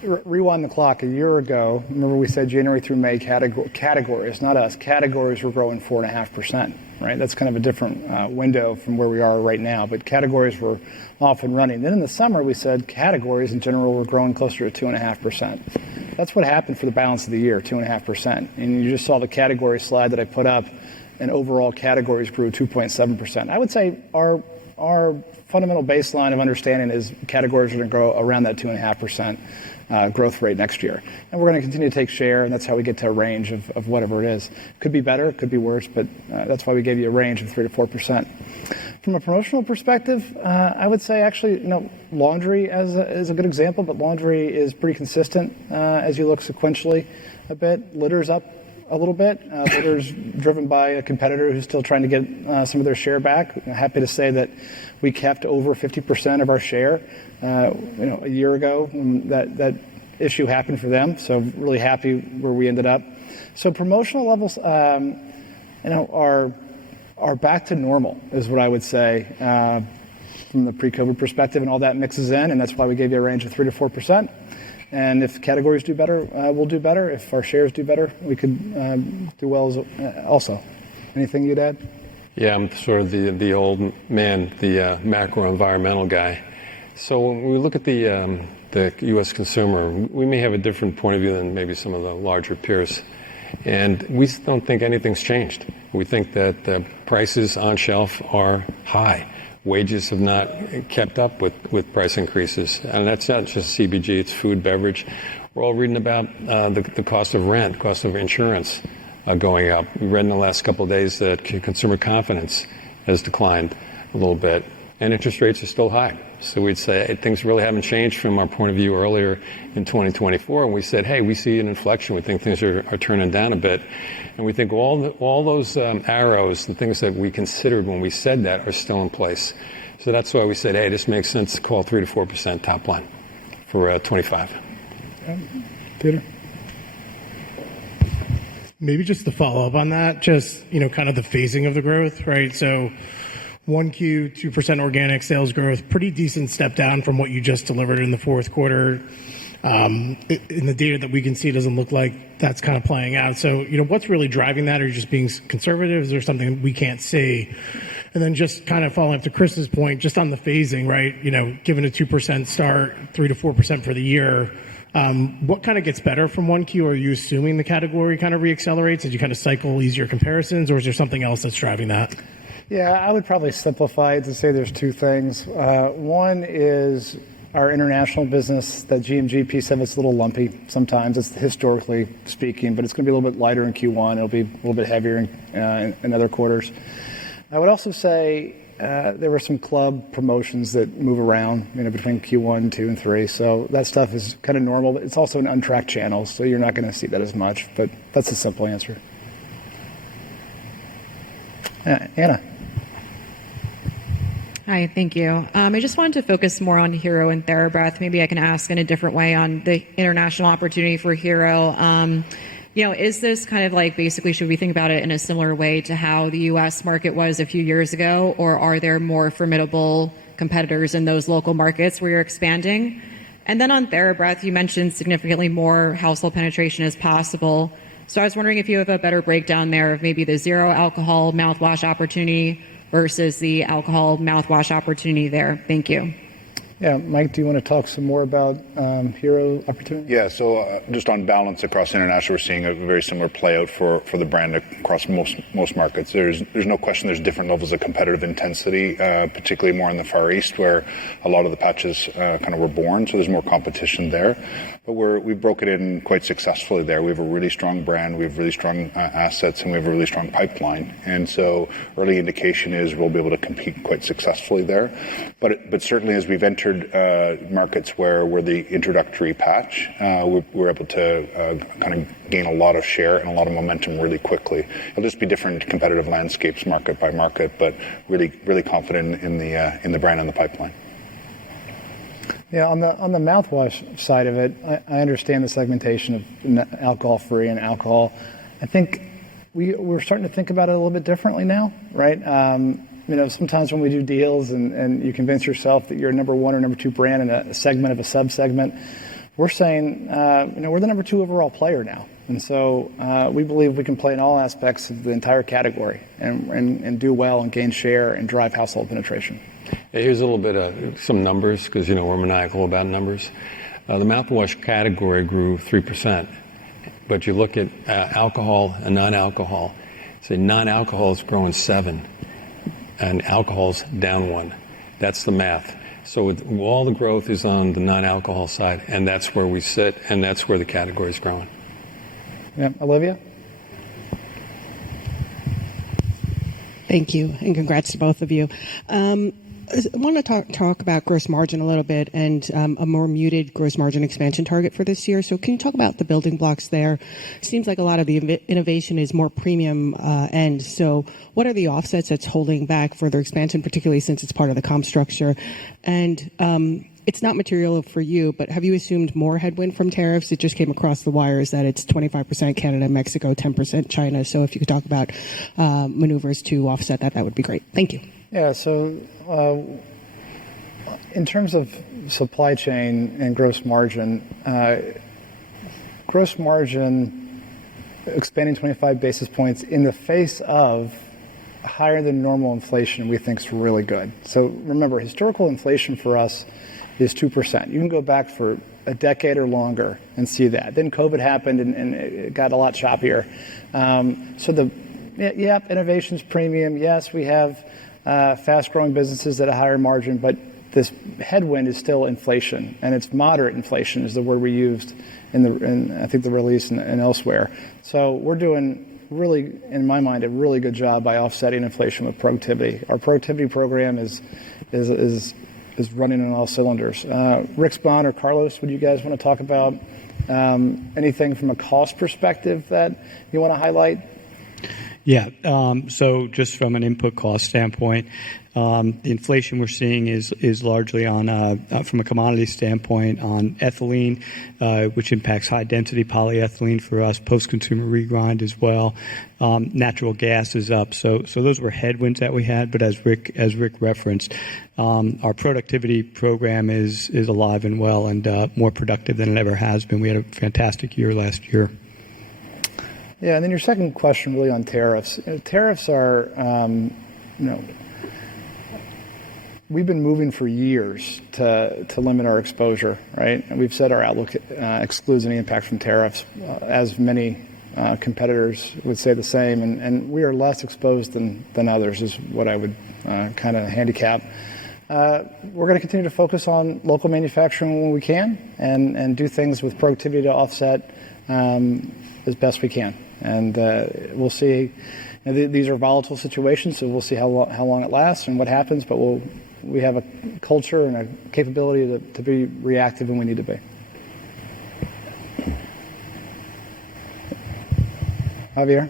Rewind the clock a year ago. Remember we said January through May categories, not us. Categories were growing 4.5%, right? That's kind of a different window from where we are right now. But categories were off and running. Then in the summer we said categories in general were growing closer to 2.5%. That's what happened for the balance of the year, 2.5%. And you just saw the category slide that I put up, and overall categories grew 2.7%. I would say our fundamental baseline of understanding is categories are going to grow around that 2.5% growth rate next year. And we're going to continue to take share, and that's how we get to a range of whatever it is. Could be better, could be worse, but that's why we gave you a range of 3 to 4%. From a promotional perspective, I would say actually, laundry is a good example, but laundry is pretty consistent as you look sequentially a bit. Litter's up a little bit. Litter's driven by a competitor who's still trying to get some of their share back. I'm happy to say that we kept over 50% of our share a year ago when that issue happened for them. So really happy where we ended up. So promotional levels are back to normal is what I would say from the pre-COVID perspective, and all that mixes in, and that's why we gave you a range of 3 to 4%. And if categories do better, we'll do better. If our shares do better, we could do well also. Anything you'd add? Yeah, I'm sort of the old man, the macro environmental guy. So when we look at the U.S. consumer, we may have a different point of view than maybe some of the larger peers. And we don't think anything's changed. We think that the prices on shelf are high. Wages have not kept up with price increases. And that's not just CBG, it's food, beverage. We're all reading about the cost of rent, cost of insurance going up. We read in the last couple of days that consumer confidence has declined a little bit, and interest rates are still high. So we'd say things really haven't changed from our point of view earlier in 2024. And we said, hey, we see an inflection. We think things are turning down a bit. And we think all those arrows, the things that we considered when we said that, are still in place. So that's why we said, hey, this makes sense to call 3 to 4% top line for 25. Peter? Maybe just to follow up on that, just, kind of the phasing of the growth, right? So 1Q, 2% organic sales growth, pretty decent step down from what you just delivered in the fourth quarter. In the data that we can see, it doesn't look like that's kind of playing out. So, what's really driving that? Are you just being conservative? Is there something we can't see? And then just kind of following up to Chris's point, just on the phasing, right? Given a 2% start, 3 to 4% for the year, what kind of gets better from 1Q? Are you assuming the category kind of reaccelerates as you kind of cycle easier comparisons, or is there something else that's driving that? Yeah, I would probably simplify it to say there's two things. One is our international business, that GMG piece of it's a little lumpy sometimes. It's historically speaking, but it's going to be a little bit lighter in Q1. It'll be a little bit heavier in other quarters. I would also say there were some club promotions that move around, between Q1, 2, and 3. So that stuff is kind of normal. But it's also an untracked channel, so you're not going to see that as much. But that's a simple answer. Anna. Hi, thank you. I just wanted to focus more on Hero and TheraBreath. Maybe I can ask in a different way on the international opportunity for Hero. Is this kind of like basically should we think about it in a similar way to how the U.S. market was a few years ago, or are there more formidable competitors in those local markets where you're expanding? And then on TheraBreath, you mentioned significantly more household penetration is possible. So I was wondering if you have a better breakdown there of maybe the zero alcohol mouthwash opportunity versus the alcohol mouthwash opportunity there. Thank you. Yeah, Mike, do you want to talk some more about Hero opportunity? Yeah, so just on balance across international, we're seeing a very similar play out for the brand across most markets. There's no question there's different levels of competitive intensity, particularly more in the Far East where a lot of the patches kind of were born, so there's more competition there. But we broke it in quite successfully there. We have a really strong brand, we have really strong assets, and we have a really strong pipeline. And so early indication is we'll be able to compete quite successfully there. But certainly as we've entered markets where we're the introductory patch, we're able to kind of gain a lot of share and a lot of momentum really quickly. It'll just be different competitive landscapes market by market, but really confident in the brand and the pipeline. Yeah, on the mouthwash side of it, I understand the segmentation of alcohol-free and alcohol. I think we're starting to think about it a little bit differently now, right? Sometimes when we do deals and you convince yourself that you're a number one or number two brand in a segment of a sub-segment, we're saying, we're the number two overall player now. And so we believe we can play in all aspects of the entire category and do well and gain share and drive household penetration. Here's a little bit of some numbers, because we're maniacal about numbers. The mouthwash category grew 3%, but you look at alcohol and non-alcohol. Say non-alcohol is growing 7%, and alcohol's down 1%. That's the math. So all the growth is on the non-alcohol side, and that's where we sit, and that's where the category is growing. Yeah, Olivia? Thank you, and congrats to both of you. I want to talk about gross margin a little bit and a more muted gross margin expansion target for this year. So can you talk about the building blocks there? Seems like a lot of the innovation is more premium end. So what are the offsets that's holding back further expansion, particularly since it's part of the comp structure? And it's not material for you, but have you assumed more headwind from tariffs? It just came across the wires that it's 25% Canada, Mexico, 10% China. So if you could talk about maneuvers to offset that, that would be great. Thank you. Yeah, so in terms of supply chain and gross margin expanding 25 basis points in the face of higher than normal inflation we think is really good. So remember, historical inflation for us is 2%. You can go back for a decade or longer and see that. Then COVID happened and it got a lot choppier. Innovation's premium. Yes, we have fast-growing businesses at a higher margin, but this headwind is still inflation, and it's moderate inflation is the word we used in I think the release and elsewhere. So we're doing really, in my mind, a really good job by offsetting inflation with productivity. Our productivity program is running on all cylinders. Rick Spahn or Carlos, would you guys want to talk about anything from a cost perspective that you want to highlight? Yeah. So just from an input cost standpoint, the inflation we're seeing is largely on from a commodity standpoint on ethylene, which impacts high density polyethylene for us, post-consumer regrind as well. Natural gas is up. So those were headwinds that we had. But as Rick referenced, our productivity program is alive and well and more productive than it ever has been. We had a fantastic year last year. Yeah, and then your second question really on tariffs. Tariffs are, we've been moving for years to limit our exposure, right? And we've said our outlook excludes any impact from tariffs, as many competitors would say the same, and we are less exposed than others is what I would kind of handicap. We're going to continue to focus on local manufacturing when we can and do things with productivity to offset as best we can. And we'll see. These are volatile situations, so we'll see how long it lasts and what happens. But we have a culture and a capability to be reactive when we need to be. Javier?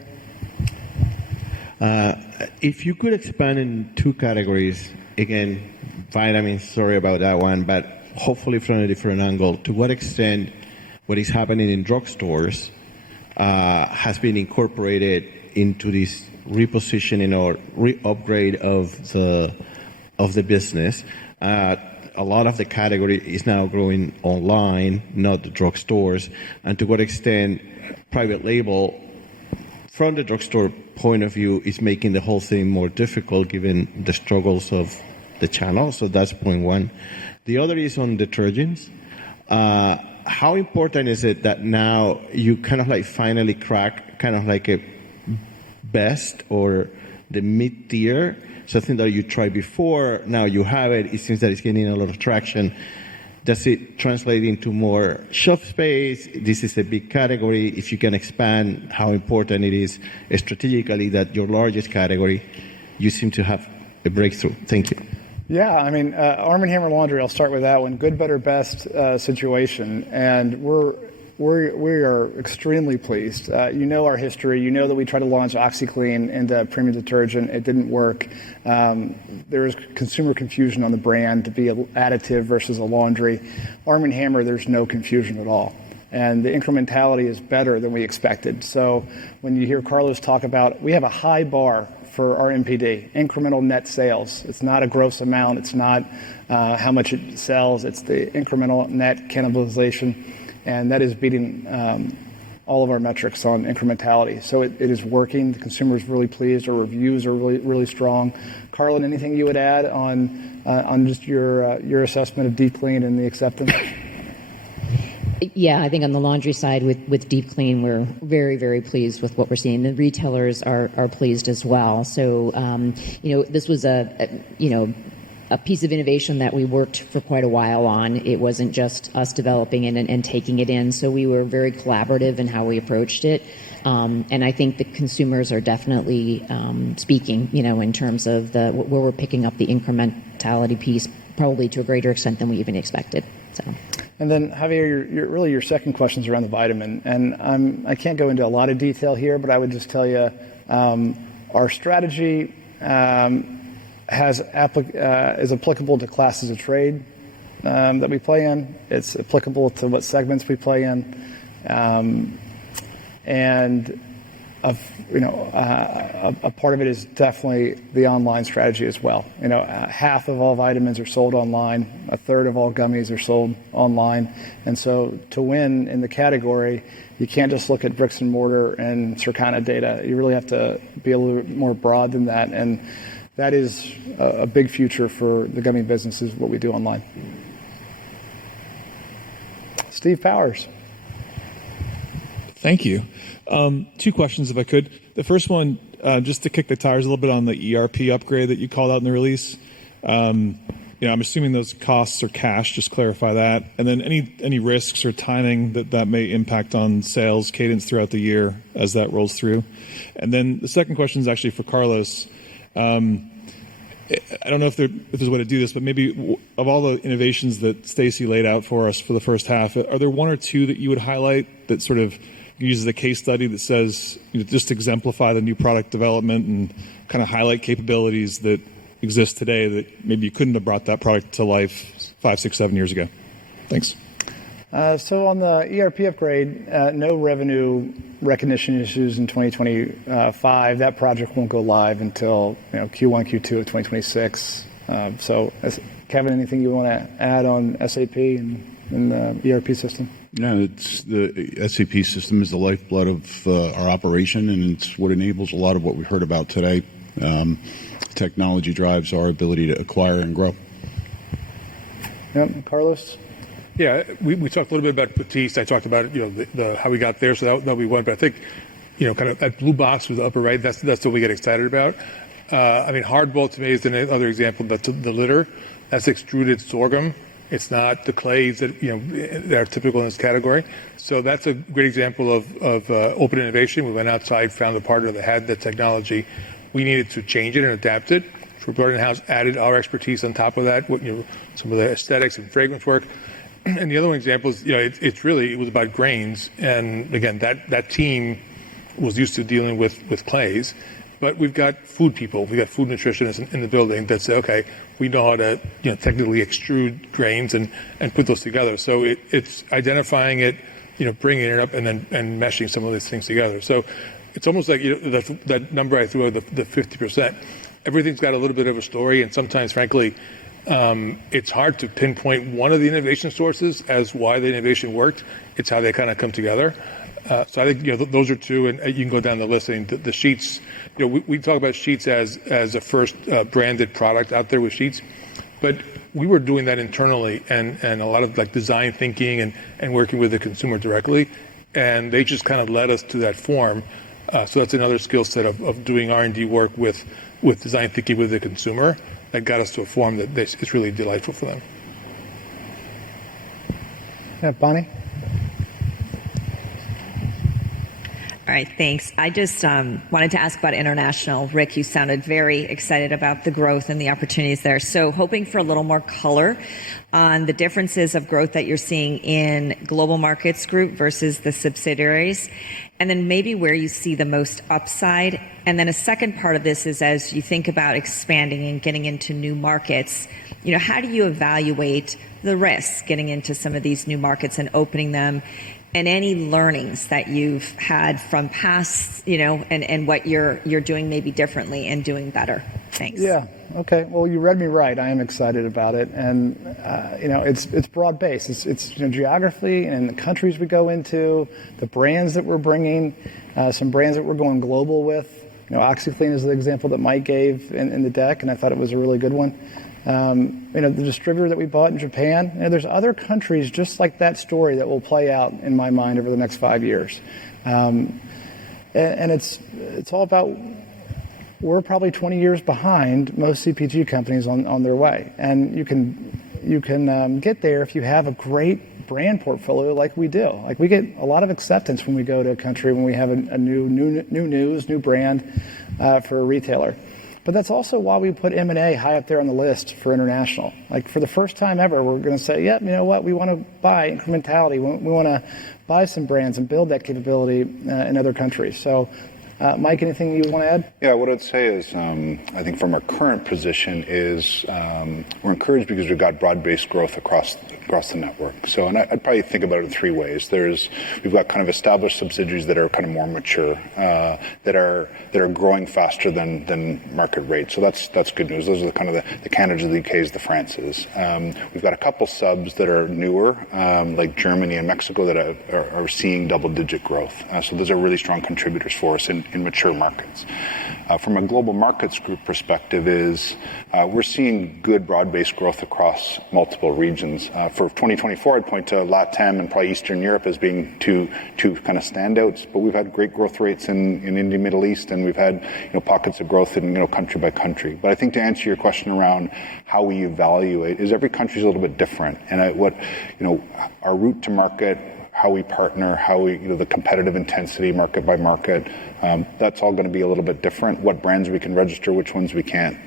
If you could expand in two categories, again, vitamins, sorry about that one, but hopefully from a different angle, to what extent what is happening in drugstores has been incorporated into this repositioning or re-upgrade of the business. a lot of the category is now growing online, not the drugstores, and to what extent private label, from the drugstore point of view, is making the whole thing more difficult given the struggles of the channel. So that's point one. The other is on detergents. How important is it that now you kind of like finally crack kind of like a best or the mid-tier, something that you tried before, now you have it, it seems that it's gaining a lot of traction. Does it translate into more shelf space? This is a big category. If you can expand how important it is strategically that your largest category, you seem to have a breakthrough. Thank you. Yeah, I mean, Arm & Hammer Laundry, I'll start with that one. Good, better, best situation. And we are extremely pleased. You know our history. You know that we tried to launch OxyClean into premium detergent. It didn't work. There was consumer confusion on the brand to be an additive versus a laundry. Arm & Hammer, there's no confusion at all. And the incrementality is better than we expected. So when you hear Carlos talk about, we have a high bar for our NPD, incremental net sales. It's not a gross amount. It's not how much it sells. It's the incremental net cannibalization. And that is beating all of our metrics on incrementality. So it is working. The consumer is really pleased. Our reviews are really, really strong. Carlin, anything you would add on just your assessment of Deep Clean and the acceptance? Yeah, I think on the laundry side with Deep Clean, we're very, very pleased with what we're seeing. The retailers are pleased as well. So, this was a piece of innovation that we worked for quite a while on. It wasn't just us developing it and taking it in. So we were very collaborative in how we approached it. And I think the consumers are definitely speaking, in terms of where we're picking up the incrementality piece, probably to a greater extent than we even expected. So. And then, Javier, your second question is around the vitamin. And I can't go into a lot of detail here, but I would just tell you our strategy is applicable to classes of trade that we play in. It's applicable to what segments we play in. And a part of it is definitely the online strategy as well. Half of all vitamins are sold online. A third of all gummies are sold online. And so to win in the category, you can't just look at bricks and mortar and Circana data. You really have to be a little more broad than that. And that is a big future for the gummy business, is what we do online. Steve Powers. Thank you. Two questions, if I could. The first one, just to kick the tires a little bit on the ERP upgrade that you called out in the release. I'm assuming those costs are cash. Just clarify that. And then any risks or timing that may impact on sales cadence throughout the year as that rolls through. And then the second question is actually for Carlos. I don't know if there's a way to do this, but maybe of all the innovations that Stacy laid out for us for the first half, are there one or two that you would highlight that sort of uses a case study that says, just exemplify the new product development and kind of highlight capabilities that exist today that maybe you couldn't have brought that product to life 5, 6, 7 years ago? Thanks. So on the ERP upgrade, no revenue recognition issues in 2025. That project won't go live until Q1, Q2 of 2026. So, Kevin, anything you want to add on SAP and the ERP system? No, it's the SAP system is the lifeblood of our operation, and it's what enables a lot of what we heard about today. Technology drives our ability to acquire and grow. Yep, Carlos. Yeah, we talked a little bit about Batiste. I talked about how we got there, so that'll be one. But I think kind of that blue box with the upper right. That's what we get excited about. Hardball to me is another example. That's the litter. That's extruded sorghum. It's not the clays that that are typical in this category. So that's a great example of open innovation. We went outside, found a partner that had the technology. We needed to change it and adapt it. So we brought it in-house, added our expertise on top of that. Some of the aesthetics and fragrance work. And the other one example is, it was about grains. And again, that team was used to dealing with clays. But we've got food people, we've got food nutritionists in the building that say, okay, we know how to technically extrude grains and put those together. So it's identifying it, bringing it up and meshing some of these things together. So it's almost like that number I threw out, the 50%. Everything's got a little bit of a story, and sometimes, frankly, It's hard to pinpoint one of the innovation sources as why the innovation worked. It's how they kind of come together. So I think those are two, and you can go down the list. And the sheets, we talk about sheets as a first branded product out there with sheets, but we were doing that internally and a lot of like design thinking and working with the consumer directly, and they just kind of led us to that form. So that's another skill set of doing R&D work with design thinking with the consumer that got us to a form that is really delightful for them. Yeah, Bonnie? All right, thanks. I just wanted to ask about international. Rick, you sounded very excited about the growth and the opportunities there. So hoping for a little more color on the differences of growth that you're seeing in Global Markets Group versus the subsidiaries, and then maybe where you see the most upside. And then a second part of this is as you think about expanding and getting into new markets, how do you evaluate the risks getting into some of these new markets and opening them? And any learnings that you've had from past, and what you're doing maybe differently and doing better. Thanks. Yeah. Okay. Well, you read me right. I am excited about it, and it's broad based. It's geography and the countries we go into, the brands that we're bringing, some brands that we're going global with. OxyClean is the example that Mike gave in the deck, and I thought it was a really good one. The distributor that we bought in Japan, there's other countries just like that story that will play out in my mind over the next 5 years. And it's all about, we're probably 20 years behind most CPG companies on their way. And you can get there if you have a great brand portfolio like we do. Like we get a lot of acceptance when we go to a country, when we have a new brand for a retailer. But that's also why we put M&A high up there on the list for international. Like for the first time ever, we're going to say, yeah, you know what, we want to buy incrementality. We want to buy some brands and build that capability in other countries. So, Mike, anything you want to add? Yeah, what I'd say is I think from our current position is we're encouraged because we've got broad-based growth across the network. So, and I'd probably think about it in three ways. We've got kind of established subsidiaries that are kind of more mature, that are growing faster than market rate. So that's good news. Those are kind of the Canadas, the UKs, the Frances. We've got a couple subs that are newer, like Germany and Mexico, that are seeing double-digit growth. So those are really strong contributors for us in mature markets. From a Global Markets Group perspective we're seeing good broad-based growth across multiple regions. For 2024, I'd point to LATAM and probably Eastern Europe as being two kind of standouts, but we've had great growth rates in India, Middle East, and we've had pockets of growth in country by country. But I think to answer your question around how we evaluate is every country is a little bit different, and our route to market, how we partner, how we, the competitive intensity market by market, that's all going to be a little bit different. What brands we can register, which ones we can't.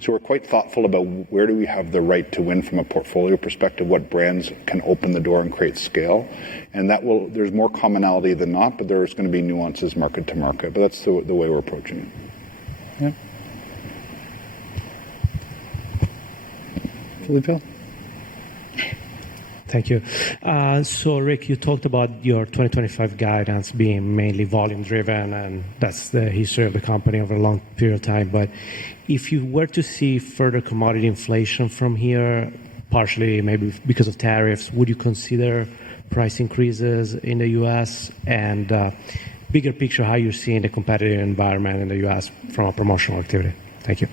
So we're quite thoughtful about where do we have the right to win from a portfolio perspective, what brands can open the door and create scale. And there's more commonality than not, but there's going to be nuances market to market. But that's the way we're approaching it. Yeah. Filippo? Thank you. So, Rick, you talked about your 2025 guidance being mainly volume driven, and that's the history of the company over a long period of time. But if you were to see further commodity inflation from here, partially maybe because of tariffs, would you consider price increases in the U.S.? And bigger picture, how you're seeing the competitive environment in the U.S. from a promotional activity? Thank you.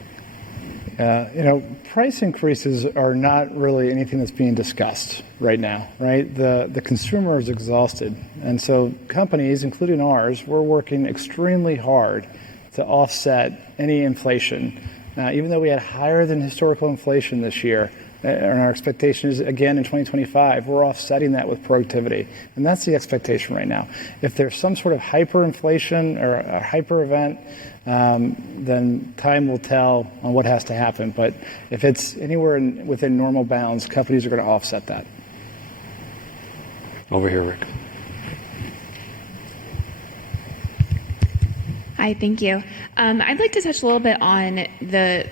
Price increases are not really anything that's being discussed right now, right? The consumer is exhausted. And so companies, including ours, we're working extremely hard to offset any inflation. Even though we had higher than historical inflation this year, and our expectation is, again, in 2025, we're offsetting that with productivity. And that's the expectation right now. If there's some sort of hyperinflation or a hyper event, then time will tell on what has to happen. But if it's anywhere within normal bounds, companies are going to offset that. Over here, Rick. Hi, thank you. I'd like to touch a little bit on the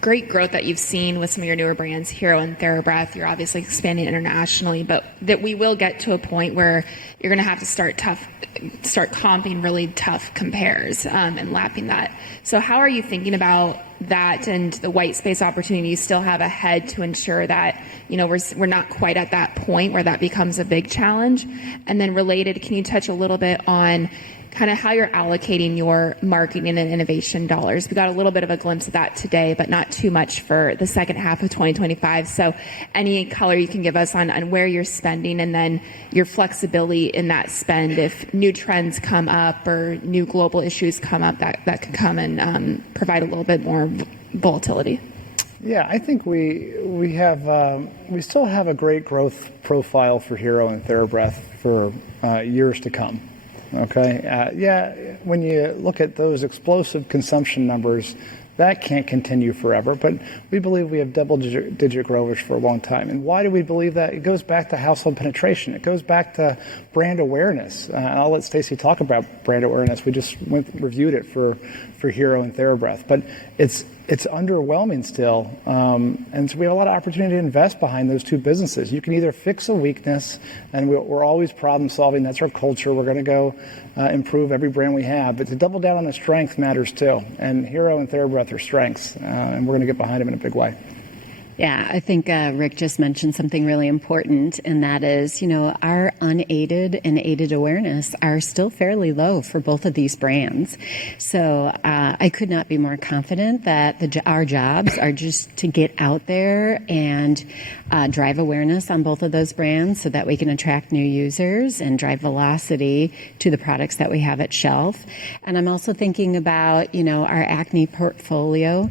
great growth that you've seen with some of your newer brands, Hero and TheraBreath. You're obviously expanding internationally, but that we will get to a point where you're going to have to start comping really tough compares and lapping that. So how are you thinking about that and the white space opportunity you still have ahead to ensure that, we're not quite at that point where that becomes a big challenge? And then related, can you touch a little bit on kind of how you're allocating your marketing and innovation dollars? We got a little bit of a glimpse of that today, but not too much for the second half of 2025. So any color you can give us on where you're spending, and then your flexibility in that spend if new trends come up or new global issues come up that could come and provide a little bit more volatility. Yeah, I think we still have a great growth profile for Hero and TheraBreath for years to come. Okay. When you look at those explosive consumption numbers, that can't continue forever, but we believe we have double-digit growers for a long time. And why do we believe that? It goes back to household penetration. It goes back to brand awareness. I'll let Stacey talk about brand awareness. We just reviewed it for Hero and TheraBreath, but it's underwhelming still. And so we have a lot of opportunity to invest behind those two businesses. You can either fix a weakness, and we're always problem solving. That's our culture. We're going to go improve every brand we have. But to double down on the strength matters too. And Hero and TheraBreath are strengths, and we're going to get behind them in a big way. Yeah, I think Rick just mentioned something really important, and that is, our unaided and aided awareness are still fairly low for both of these brands. So I could not be more confident that our jobs are just to get out there and drive awareness on both of those brands so that we can attract new users and drive velocity to the products that we have at shelf. And I'm also thinking about, our acne portfolio.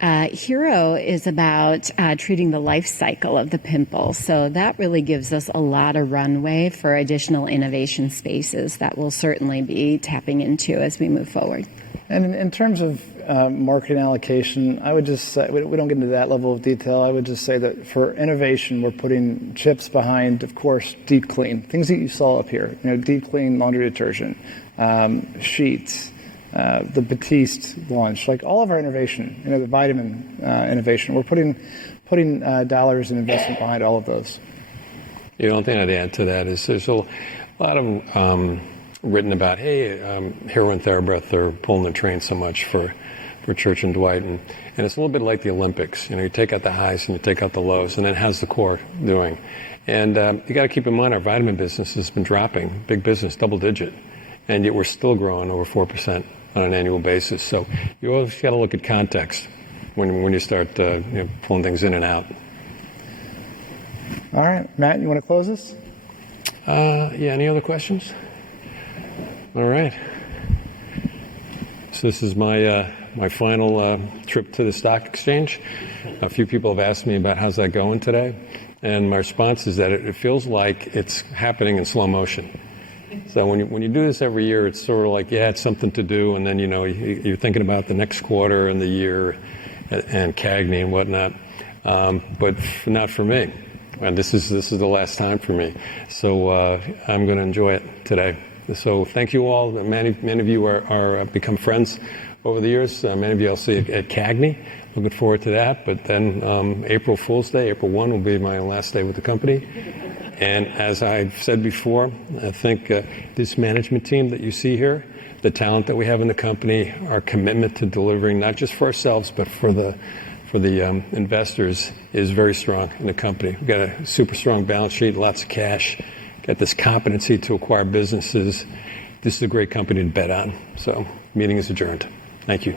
Hero is about treating the life cycle of the pimple. So that really gives us a lot of runway for additional innovation spaces that we'll certainly be tapping into as we move forward. And in terms of marketing allocation, I would just say, we don't get into that level of detail. I would just say that for innovation, we're putting chips behind, of course, Deep Clean, things that you saw up here, Deep Clean laundry detergent, sheets, the Batiste launch, like all of our innovation, the vitamin innovation. We're putting dollars and investment behind all of those. The only thing I'd add to that is there's a lot of written about, hey, Hero and TheraBreath are pulling the train so much for Church and Dwight, and it's a little bit like the Olympics. You take out the highs and you take out the lows, and then how's the core doing? And you got to keep in mind our vitamin business has been dropping, big business, double digit, and yet we're still growing over 4% on an annual basis. So you always got to look at context when you start pulling things in and out. All right, Matt, you want to close this? Any other questions? All right. So this is my final trip to the stock exchange. A few people have asked me about how's that going today, and my response is that it feels like it's happening in slow motion. So when you do this every year, it's sort of like, it's something to do, and then you're thinking about the next quarter and the year and CAGNY and whatnot, but not for me. And this is the last time for me. So I'm going to enjoy it today. So thank you all. Many of you are become friends over the years. Many of you I'll see at CAGNY. Looking forward to that. But then April Fool's Day, April 1 will be my last day with the company. And as I've said before, I think this management team that you see here, the talent that we have in the company, our commitment to delivering not just for ourselves but for the investors is very strong in the company. We've got a super strong balance sheet, lots of cash, got this competency to acquire businesses. This is a great company to bet on. So, meeting is adjourned. Thank you.